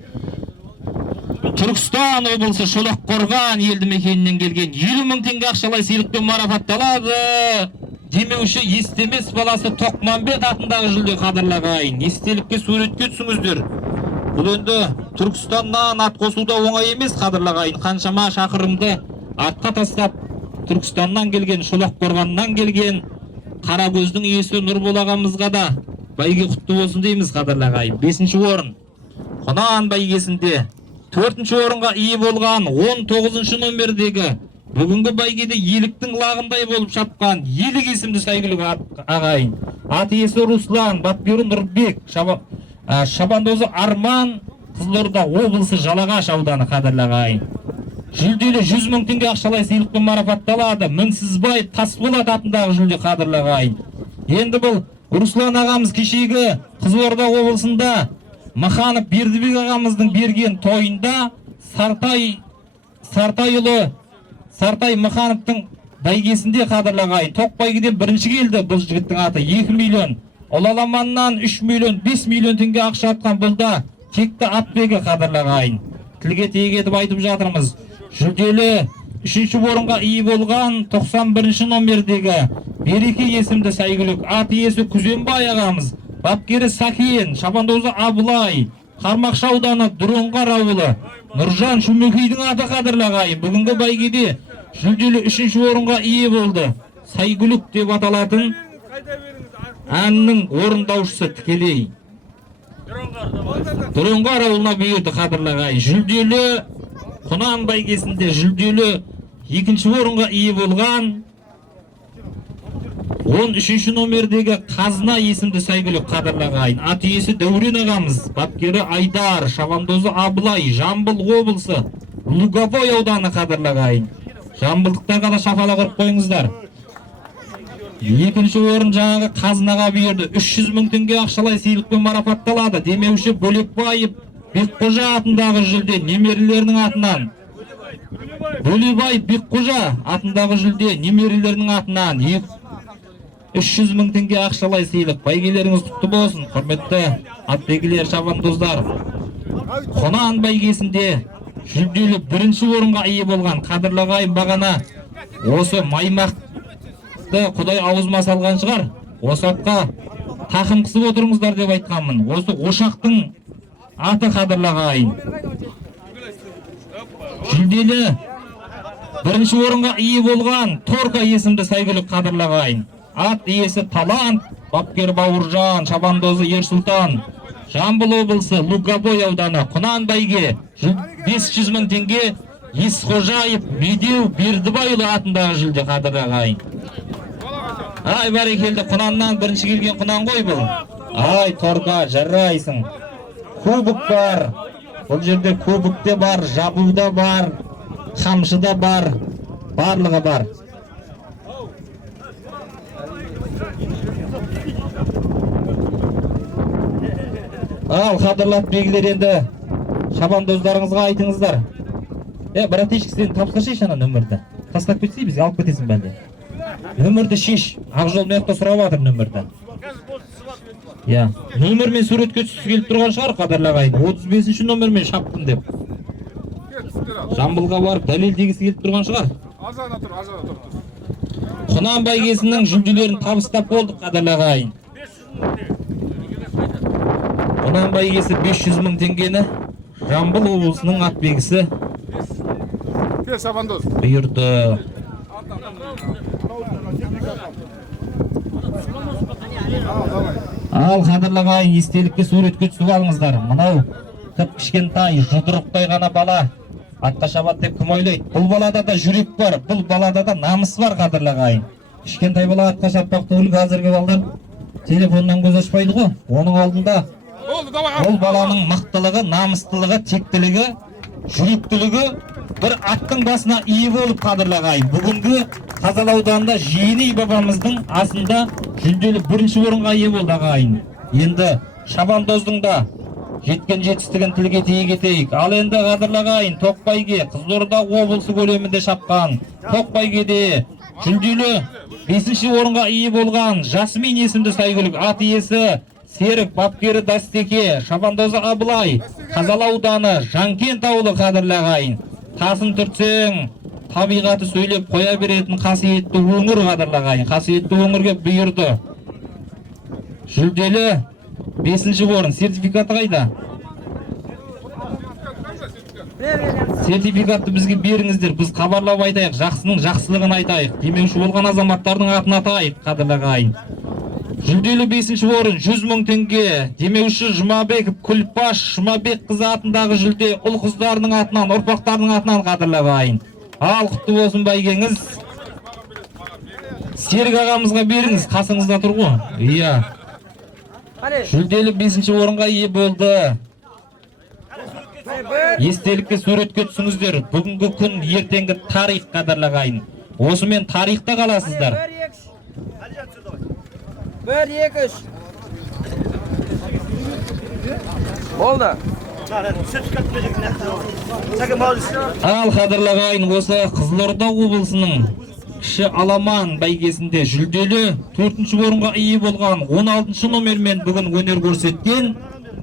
Түркістан облысы Шолаққорған елді мекенінен келген 50 мың теңге ақшалай сыйлықпен марапатталады. Демеуші естемес баласы Тоқманбет атындағы жүлде қадірлі ағайын. Естелікке суретке түсіңіздер. Бұл енді Түркістаннан ат қосуда оңай емес қадірлі ағайын. Қаншама шақырымды атқа тастап Түркістаннан келген, Шолаққорғаннан келген Қарагөздің иесі Нұрбол ағамызға да бәйге құтты болсын дейміз қадірлі ағайын. 5-ші орын Құнан бәйгесінде 4-ші орынға ие болған 19-ші номердегі бүгінгі бәйгеде еліктің лағындай болып шапқан Елік есімді сәйгүлік ағайын. Ат иесі Руслан, бапкері Нұрбек, шабандозы Арман, Қызылорда облысы Жалағаш ауданы қадірлі ағайын. Жүлделі 100 мың теңге ақшалай сыйлықпен марапатталады. Мінсізбай Тасболат атындағы жүлде қадірлі ағайын. Енді бұл Руслан ағамыз кешегі Қызылорда облысында Маханов Бердібек ағамыздың берген тойында Сартай Махановтың бәйгесінде қадірлі ағайын. Тоқ бәйгеден 1-ші келді бұл жігіттің аты. 2 миллион. Ұлаламаннан 3 миллион, 5 миллион теңге ақша атқан бұлда текті атбегі қадірлі ағайын. Тілге тиек етіп айтып жатырмыз. Жүлделі 3-ші орынға ие болған 91-ші номердегі Береке есімді сәйгүлік ат иесі Күзембай ағамыз, бапкері Сакен, шабандозы Абылай, Қармақшы ауданы Дұрынғар ауылы Нұржан Шүмекейдің аты қадірлі ағайын. Бүгінгі бәйгеде жүлделі 3-ші орынға ие болды. Сәйгүлік деп аталатын әннің орындаушысы тікелей Дұрынғар ауылына бұйырды қадірлі ағайын. Жүлделі Құнан бәйгесінде жүлделі 2-ші орынға ие болған 13-ші номердегі Қазына есімді сәйгүлік қадірлі ағайын. Ат иесі Дәурен ағамыз, бапкері Айдар, шабандозы Абылай, Жамбыл облысы Луговой ауданы қадірлі ағайын. Жамбылдықтарға да шапала құрып қойыңыздар. 2-ші орын жаңағы Қазынаға бұйырды. 300 мың теңге ақшалай сыйлықпен марапатталады. Демеуші Бөлекбаев Бекқожа атындағы жүлде немерелерінің атынан. Бөлебай Бекқожа атындағы жүлде немерелерінің атынан 300 мың теңге ақшалай сыйлық. Бәйгелеріңіз құтты болсын, құрметті атбегілер, шабандоздар. Құнан бәйгесінде жүлделі 1-ші орынға ие болған қадірлі ағайын бағана осы маймақты Құдай аузыма салған шығар. Осы атқа тақым қысып отырыңыздар деп айтқанмын. Осы ошақтың аты қадірлі ағайын. Жүлделі 1-ші орынға ие болған Торка есімді сәйгүлік қадірлі ағайын. Ат иесі Талант, бапкер Бауыржан, шабандозы Ерсұлтан, Жамбыл облысы Луговой ауданы Құнан бәйге 500 мың теңге Есқожаев Медеу Бердібайұлы атындағы жүлде қадірлі ағайын. Ай, бәрекелді, құнаннан бірінші келген құнан ғой бұл. Ай, торға жарайсың. Кубок бар. Бұл жерде кубок те бар, жабу да бар, қамшы да бар, барлығы бар. Ал, қадірлат белгілер, енді шабандоздарыңызға айтыңыздар. Братишка, сен тапсыршы ана нөмірді. Тастап кетсей, бізге алып кетесің бәлде. Нөмірді шеш. Ақжол маяқта сұрап жатыр нөмірді. Нөмірмен суретке түскісі келіп тұрған шығар, қадірлі ағайын. 35-ші нөмірмен шаппын деп. Жамбылға барып дәлелдегісі келіп тұрған шығар. Құнан бәйгесінің жүлделерін табыстап болдық, қадірлі ағайын. Құнан бәйгесі 500 мың теңгені Жамбыл облысының атбегісі бұйырды. Ал, қадірлі ағайын, естелікке суретке түсіп алыңыздар. Мынау кішкентай, жұдырықтай ғана бала атқа шабады деп кім ойлайды? Бұл балада да жүрек бар, бұл балада да намыс бар, қадірлі ағайын. Кішкентай бала атқа шаппақ түгіл, қазіргі балдар телефоннан көз ашпайды ғой. Оның алдында ол баланың мықтылығы, намыстылығы, тектілігі, жүректілігі бір аттың басына ие болып, қадірлі ағайын. Бүгінгі Қазалы ауданында Жиеней бабамыздың асында жүлделі бірінші орынға ие болды, ағайын. Енді шабандоздың да жеткен жетістігін тілге тиек етейік. Ал енді, қадірлі ағайын, Тоқбайге, Қызылорда облысы көлемінде шапқан Тоқбайгеде жүлделі 5-ші орынға ие болған Жасмин есімді сәйгүлік ат иесі Серік бапкері Дастеке, шабандозы Абылай, Қазалы ауданы Жанкент ауылы, қадірлі ағайын. Тасын түртсең, табиғаты сөйлеп қоя беретін қасиетті өңір, қадірлі ағайын. Қасиетті өңірге бұйырды. Жүлделі 5-ші орын. Сертификаты қайда? Сертификатты бізге беріңіздер. Біз хабарлап айтайық, жақсының жақсылығын айтайық. Демеуші болған азаматтардың атын атайық, қадірлі ағайын. Жүлделі 5-ші орын 100 мың теңге. Демеуші Жұмабеков Күлпаш Жұмабек қызы атындағы жүлде ұл қыздарының атынан, ұрпақтарының атынан, қадірлі ағайын. Ал, құтты болсын бәйгеңіз. Серік ағамызға беріңіз, қасыңызда тұр ғой. Иә. Жүлделі 5-ші орынға ие болды. Естелікке суретке түсіңіздер. Бүгінгі күн ертеңгі тарих, қадірлі ағайын. Осымен тарихта қаласыздар. 1-2-3 болды. Ал, қадірлі ағайын, осы Қызылорда облысының Кіші Аламан бәйгесінде жүлделі 4-ші орынға ие болған 16-шы номермен бүгін өнер көрсеткен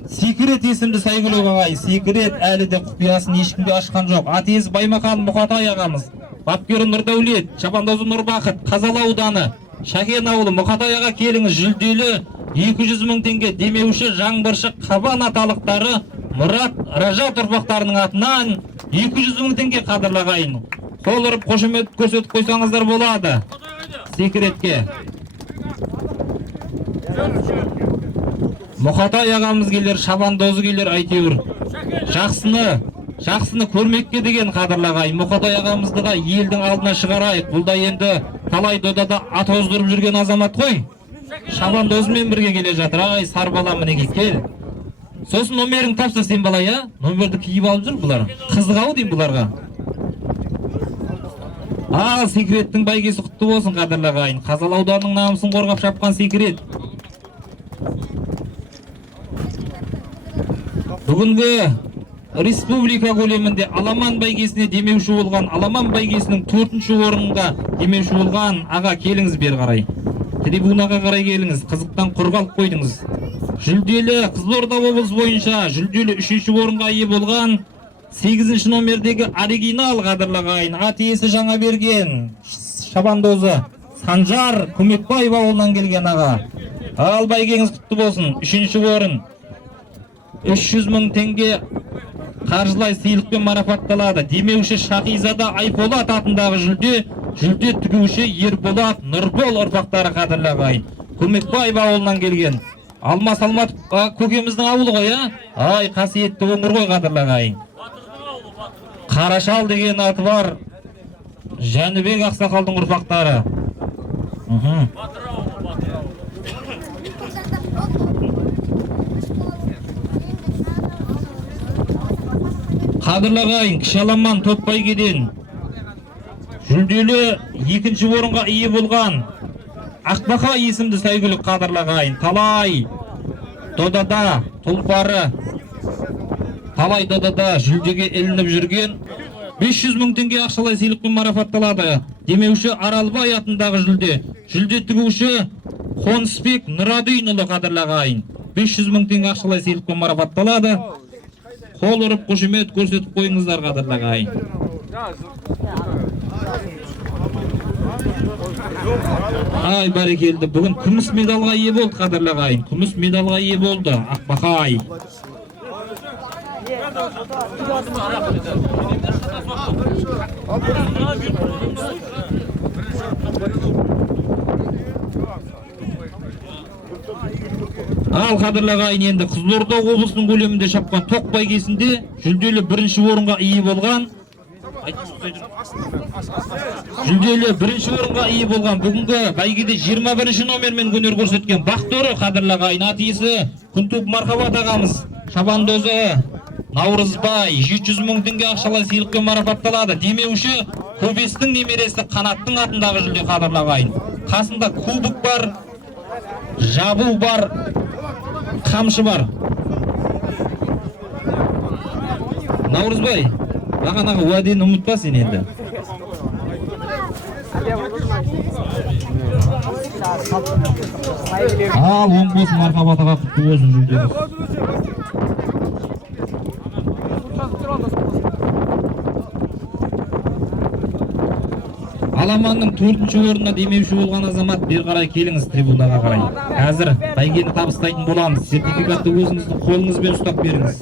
Секрет есімді сәйгүлік ағай. Секрет әлі де құпиясын ешкімге ашқан жоқ. Ат иесі Баймақан Мұқатай ағамыз, бапкері Нұрдәулет, шабандозы Нұрбақыт, Қазалы ауданы Шакен ауылы. Мұқатай аға, келіңіз. Жүлделі 200 мың теңге. Демеуші жаңбыршы Қабан аталықтары Мұрат Ражат ұрпақтарының атынан 200 мың теңге, қадірлі ағайын. Қол ұрып қошемет көрсетіп қойсаңыздар болады. Секретке Мұқатай ағамыз келер, шабандозы келер, әйтеуір жақсыны көрмекке деген, қадірлі ағайын. Мұқатай ағамызды да елдің алдына шығарайық. Бұл да енді талай додада ат оздырып жүрген азамат қой. Шабандозымен бірге келе жатыр. Ағай, сар бала, мінеге кел. Сосын номерің тапса сен бала, я? Номерді киіп алып жүр бұлар. Қызық-ау дейм бұларға. Ал, Секреттің бәйгесі құтты болсын, қадірлі ағайын. Қазалы ауданының намысын қорғап шапқан Секрет. Бүгінгі республика көлемінде Аламан бәйгесіне демеуші болған, Аламан бәйгесінің 4-ші орынға демеуші болған аға, келіңіз бер қарай. Трибунаға қарай келіңіз, қызықтан құрғалып қойдыңыз. Жүлделі Қызылорда облысы бойынша жүлделі 3-ші орынға ие болған 8-ші номердегі оригинал, қадірлі ағайын. Ат иесі жаңа берген шабандозы Санжар Көмекбаев ауылынан келген аға. Ал, бәйгеңіз құтты болсын. 3-ші орын 300 мың теңге қаржылай сыйлықпен марапатталады. Демеуші Шақизада Айполат атындағы жүлде тігуші Ерболат Нұрбол ұрпақтары, қадірлі ағайын. Көмекбаев ауылынан келген. Алмас Алмат көкеміздің ауылы ғой, а? Ай, қасиетті өңір ғой, қадірлі ағайын. Қарашал деген аты бар. Жәнібек ақсақалдың ұрпақтары. Қадірлі ағайын, кіші аламан топ бәйгеден жүлделі екінші орынға ие болған Ақбақа есімді сәйгүлік қадірлі ағайын. Талай додада, тұлпары, талай додада жүлдеге ілініп жүрген 500 мың теңге ақшалай сыйлықпен марапатталады. Демеуші Аралбай атындағы жүлде. Жүлде тігуші Қонысбек Нұрадүйінұлы қадірлі ағайын. 500 мың теңге ақшалай сыйлықпен марапатталады. Қол ұрып қошемет көрсетіп қойыңыздар қадірлі ағайын. Ай, бәрекелді. Бүгін күміс медалға ие болды қадірлі ағайын. Күміс медалға ие болды Ақбақай. Ал қадірлі ағайын, енді Қызылорда облысының көлемінде шапқан тоқ бәйгесінде жүлделі бірінші орынға ие болған бүгінгі бәйгеде 21-ші номермен өнер көрсеткен Бақтөрі қадірлі ағайын, аты иесі Күнтуп Мархабат ағамыз, шабандозы Наурызбай 700 мың теңге ақшалай сыйлықпен марапатталады. Демеуші Көбестің немересі Қанаттың атындағы жүлде қадірлі ағайын. Қасында кубок бар, жабу бар, қамшы бар. Наурызбай, бағанағы уәдені ұмытпа сен енді. Ал, оң болсын, Мархабат аға, құтты болсын жүлдеңіз. Аламанның 4-ші орнына демеуші болған азамат, бер қарай келіңіз трибунаға қарай. Қазір бәйгені табыстайтын боламыз. Сертификатты өзіңіздің қолыңызбен ұстап беріңіз.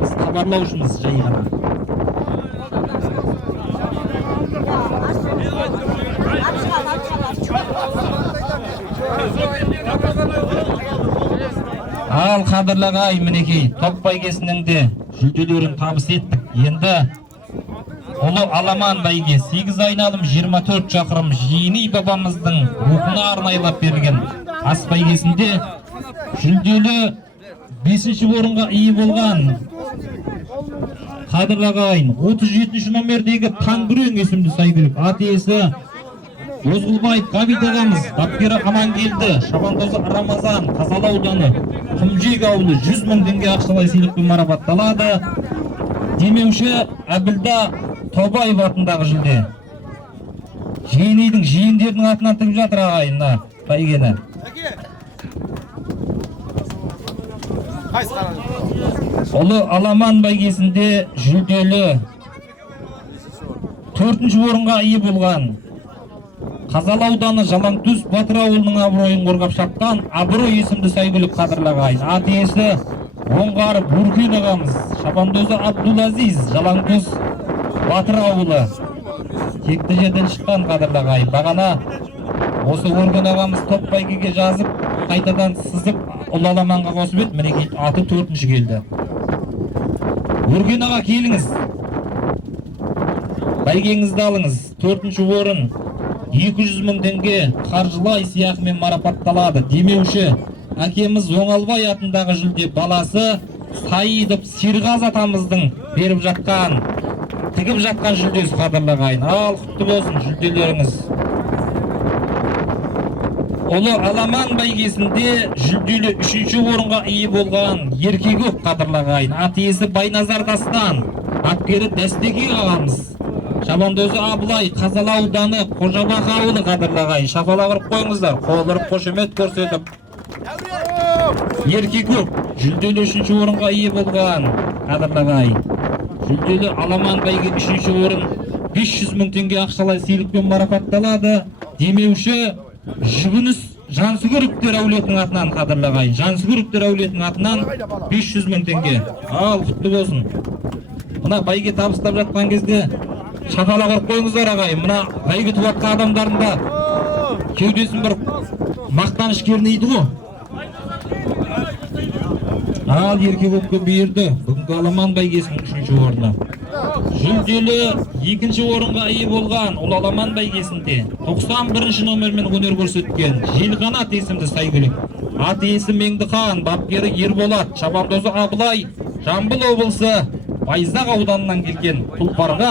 Біз хабарлаушымыз жай ғана. Ал қадірлі ағайын, мінекей, топ бәйгесінің де жүлделерін табыс еттік. Енді Ұлы Аламан бәйге 8 айналым 24 шақырым жиыни бабамыздың рухына арнайлап берілген ас бәйгесінде жүлделі 5-ші орынға ие болған қадірлі ағайын 37-ші номердегі Таңгүрең есімді сәйгүлік, аты иесі Озғылбаев Ғабит ағамыз, бапкері Амангелді, шабандозы Рамазан, Қазалы ауданы, Құмжек ауылы 100 мың теңге ақшалай сыйлықпен марапатталады. Демеуші Әбілда Тобаев атындағы жүлде. Жиынидың жиындердің атынан тігіп жатыр ағайын бәйгені. Ұлы Аламан бәйгесінде жүлделі 4-ші орынға ие болған Қазалы ауданы Жалаңтөс Батыр ауылының абыройын қорғап шапқан Абырой есімді сәйгүлік қадірлі ағайын. Аты иесі Оңғары Буркен ағамыз, шабандозы Абдулазиз, Жалаңтөс Батыр ауылы. Текті жерден шыққан қадірлі ағайын. Бағана осы Өрген ағамыз топ бәйгеге жазып, қайтадан сызып, Ұлы Аламанға қосып еді, мінекей аты 4-ші келді. Өрген аға келіңіз. Бәйгеңізді алыңыз. 4-ші орын 200 мың теңге қаржылай сыйақымен марапатталады. Демеуші әкеміз Оңалбай атындағы жүлде, баласы Саидов Сирғаз атамыздың беріп жатқан, тігіп жатқан жүлдесі қадірлі ағайын. Ал, құтты болсын жүлделеріңіз. Ұлы Аламан бәйгесінде жүлделі 3-ші орынға ие болған Еркегөк қадірлі ағайын. Аты иесі Байназар Дастан, бапкері Дәстеке ағамыз, шабандозы Абылай, Қазалы ауданы, Қожабақ ауылы қадірлі ағайын. Шапалақ ұрып қойыңыздар, қол ұрып қошемет көрсетіп. Еркегөк жүлделі 3-ші орынға ие болған қадірлі ағайын. Жүлделі Аламан бәйге 3-ші орын 500 мың теңге ақшалай сыйлықпен марапатталады. Демеуші Жүгініс Жансүгіровтер әулетінің атынан қадірлі ағайын. Жансүгіровтер әулетінің атынан 500 мың теңге. Ал, құтты болсын. Мына бәйге табыстап жатқан кезде шапалақ ұрып қойыңыздар ағайын. Мына бәйге туатқан адамдардың да кеудесін бір мақтаныш кернейді ғой. Ал, Еркегөкке бұйырды. Бүгінгі Аламан бәйгесінің 3-ші орны. жүлделі екінші орынға ие болған Ұлы Аламан бәйгесінде 91 номермен өнер көрсеткен Желқанат есімді сәйгүлік. Ат иесі Меңдіхан, бапкері Ерболат, шабандозы Абылай, Жамбыл облысы Байзақ ауданынан келген тұлпарға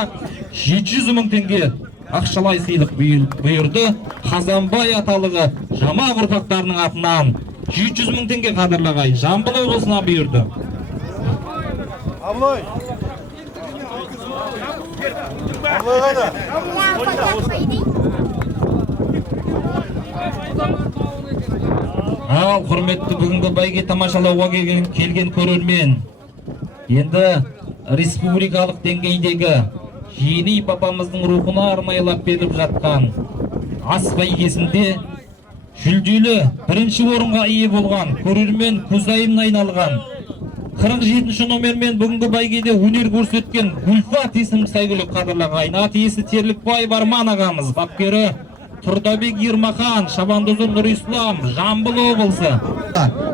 700 мың теңге ақшалай сыйлық бұйырды. Қазанбай аталығы жамақ ұрпақтарының атынан 700 мың теңге қадірлі Жамбыл облысына бұйырды. Абылай. Ал құрметті бүгінгі бәйге тамашалауға келген көрермен, енді республикалық деңгейдегі Жиеней бабамыздың рухына арнайылап беріліп жатқан ас бәйгесінде жүлделі бірінші орынға ие болған көрермен көзайымына айналған 47 номермен бүгінгі бәйгеде өнер көрсеткен Гүлфат есімді сәйгүлік қадірлі ат иесі Терлікбай Барман ағамыз, бапкері Тұрдабек Ермахан, шабандозы Нұрислам, Жамбыл облысы.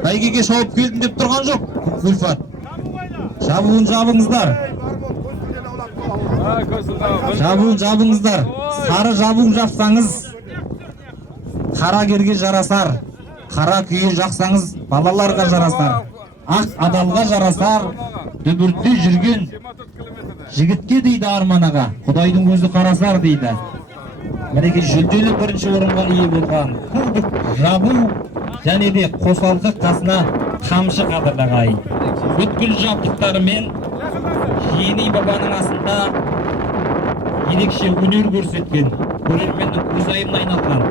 Бәйгеге шауып келдім деп тұрған жоқ, Гүлфат. Жабуын жабыңыздар. Жабуын жабыңыздар. Сары жабуын жапсаңыз, қара керге жарасар. Қара күйе жақсаңыз, балаларға жарасар. Ақ адалға жарасар, дүбірде жүрген жігітке дейді Арман аға. Құдайдың өзі қарасар дейді. Мінеке жүлделі бірінші орынға ие болған күлдік жабу және де қосалқы қасына қамшы қадірлі. Бүткіл жабдықтарымен Жиеней бабаның асында ерекше өнер көрсеткен көрерменнің көзайымына айналған.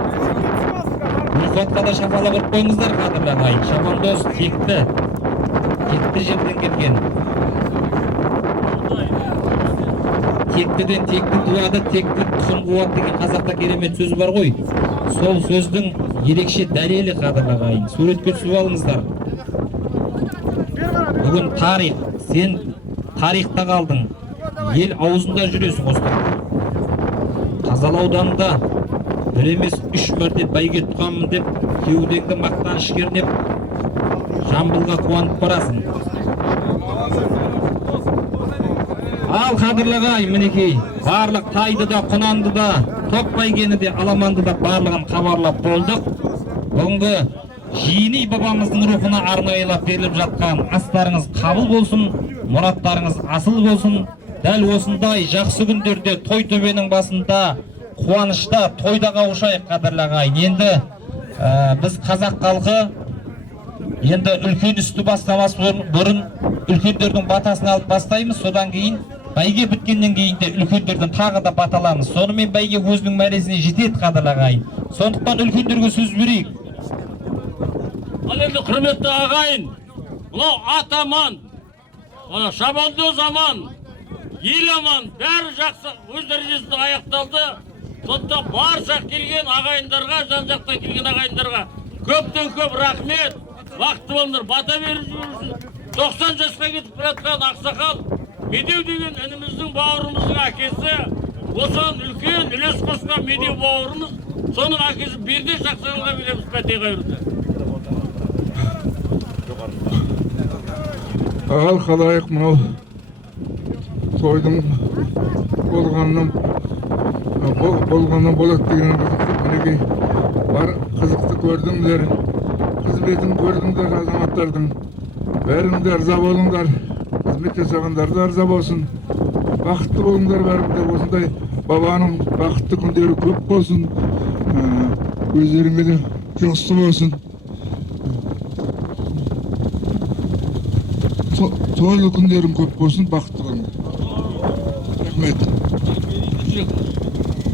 Гүлфатқа да шапалақ ұрып қойыңыздар қадірлі. Шабандоз текті жерден келген. Тектіден текті туады, текті тұқым қуады деген қазақта керемет сөз бар ғой. Сол сөздің ерекше дәлелі қадірлі. Суретке түсіп алыңыздар. Бүгін тарих, сен тарихта қалдың. Ел аузында жүресің осылай. Қазалы ауданында бір емес 3 мәрте бәйге тұқамын деп, кеудеңді мақтаныш кернеп, Жамбылға қуанып барасың. Ал қадірлі мінекей, барлық тайды да, құнанды да, топ бәйгені де, аламанды да барлығын хабарлап болдық. Бүгінгі Жиеней бабамыздың рухына арнайылап беріліп жатқан астарыңыз қабыл болсын, мұраттарыңыз асыл болсын. Дәл осындай жақсы күндерде той төбенің басында, қуанышта, тойда қауышайық қадірлі. Енді біз қазақ халқы енді үлкен үсті бастамас бұрын үлкендердің батасын алып бастаймыз, содан кейін бәйге біткеннен кейін де үлкендердің тағы да баталамыз. Сонымен бәйге өзінің мәресіне жетеді қадірлі. Сондықтан үлкендерге сөз берейік. Ал енді құрметті ағайын, мынау ат аман, шабандоз аман, ел аман, бәрі жақсы өз дәрежесінде аяқталды. Сонда барша келген ағайындарға, жан жақтан келген ағайындарға көптен көп рахмет. Вақты болыңдар, бата беріп жүрсін. 90 жасқа кетіп жатқан ақсақал Медеу деген ініміздің бауырымыздың әкесі, осыған үлкен үлес қосқан Медеу бауырымыз, соның әкесі Бердеш ақсақалға береміз пәте қайырды. Ал қалайық мынау тойдың болғаннан болады деген мінекей бар қызықты көрдіңдер, қызметін көрдіңдер азаматтардың. Бәріңді арза болыңдар, қызмет жасағандарды арза болсын. Бақытты болыңдар бәріңді, осындай бабаның бақытты күндері көп болсын. Өздеріңе де жақсы болсын. Тойлы күндерің көп болсын, бақытты болыңдар.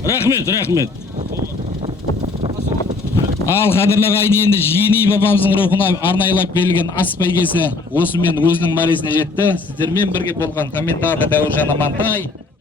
Рахмет. Рахмет. Ал қадірлі ағайын, енді Жиеней бабамыздың рухына арнайылап берілген ас бәйгесі осымен өзінің мәресіне жетті. Сіздермен бірге болған комментарда Дәуіржан Амантай.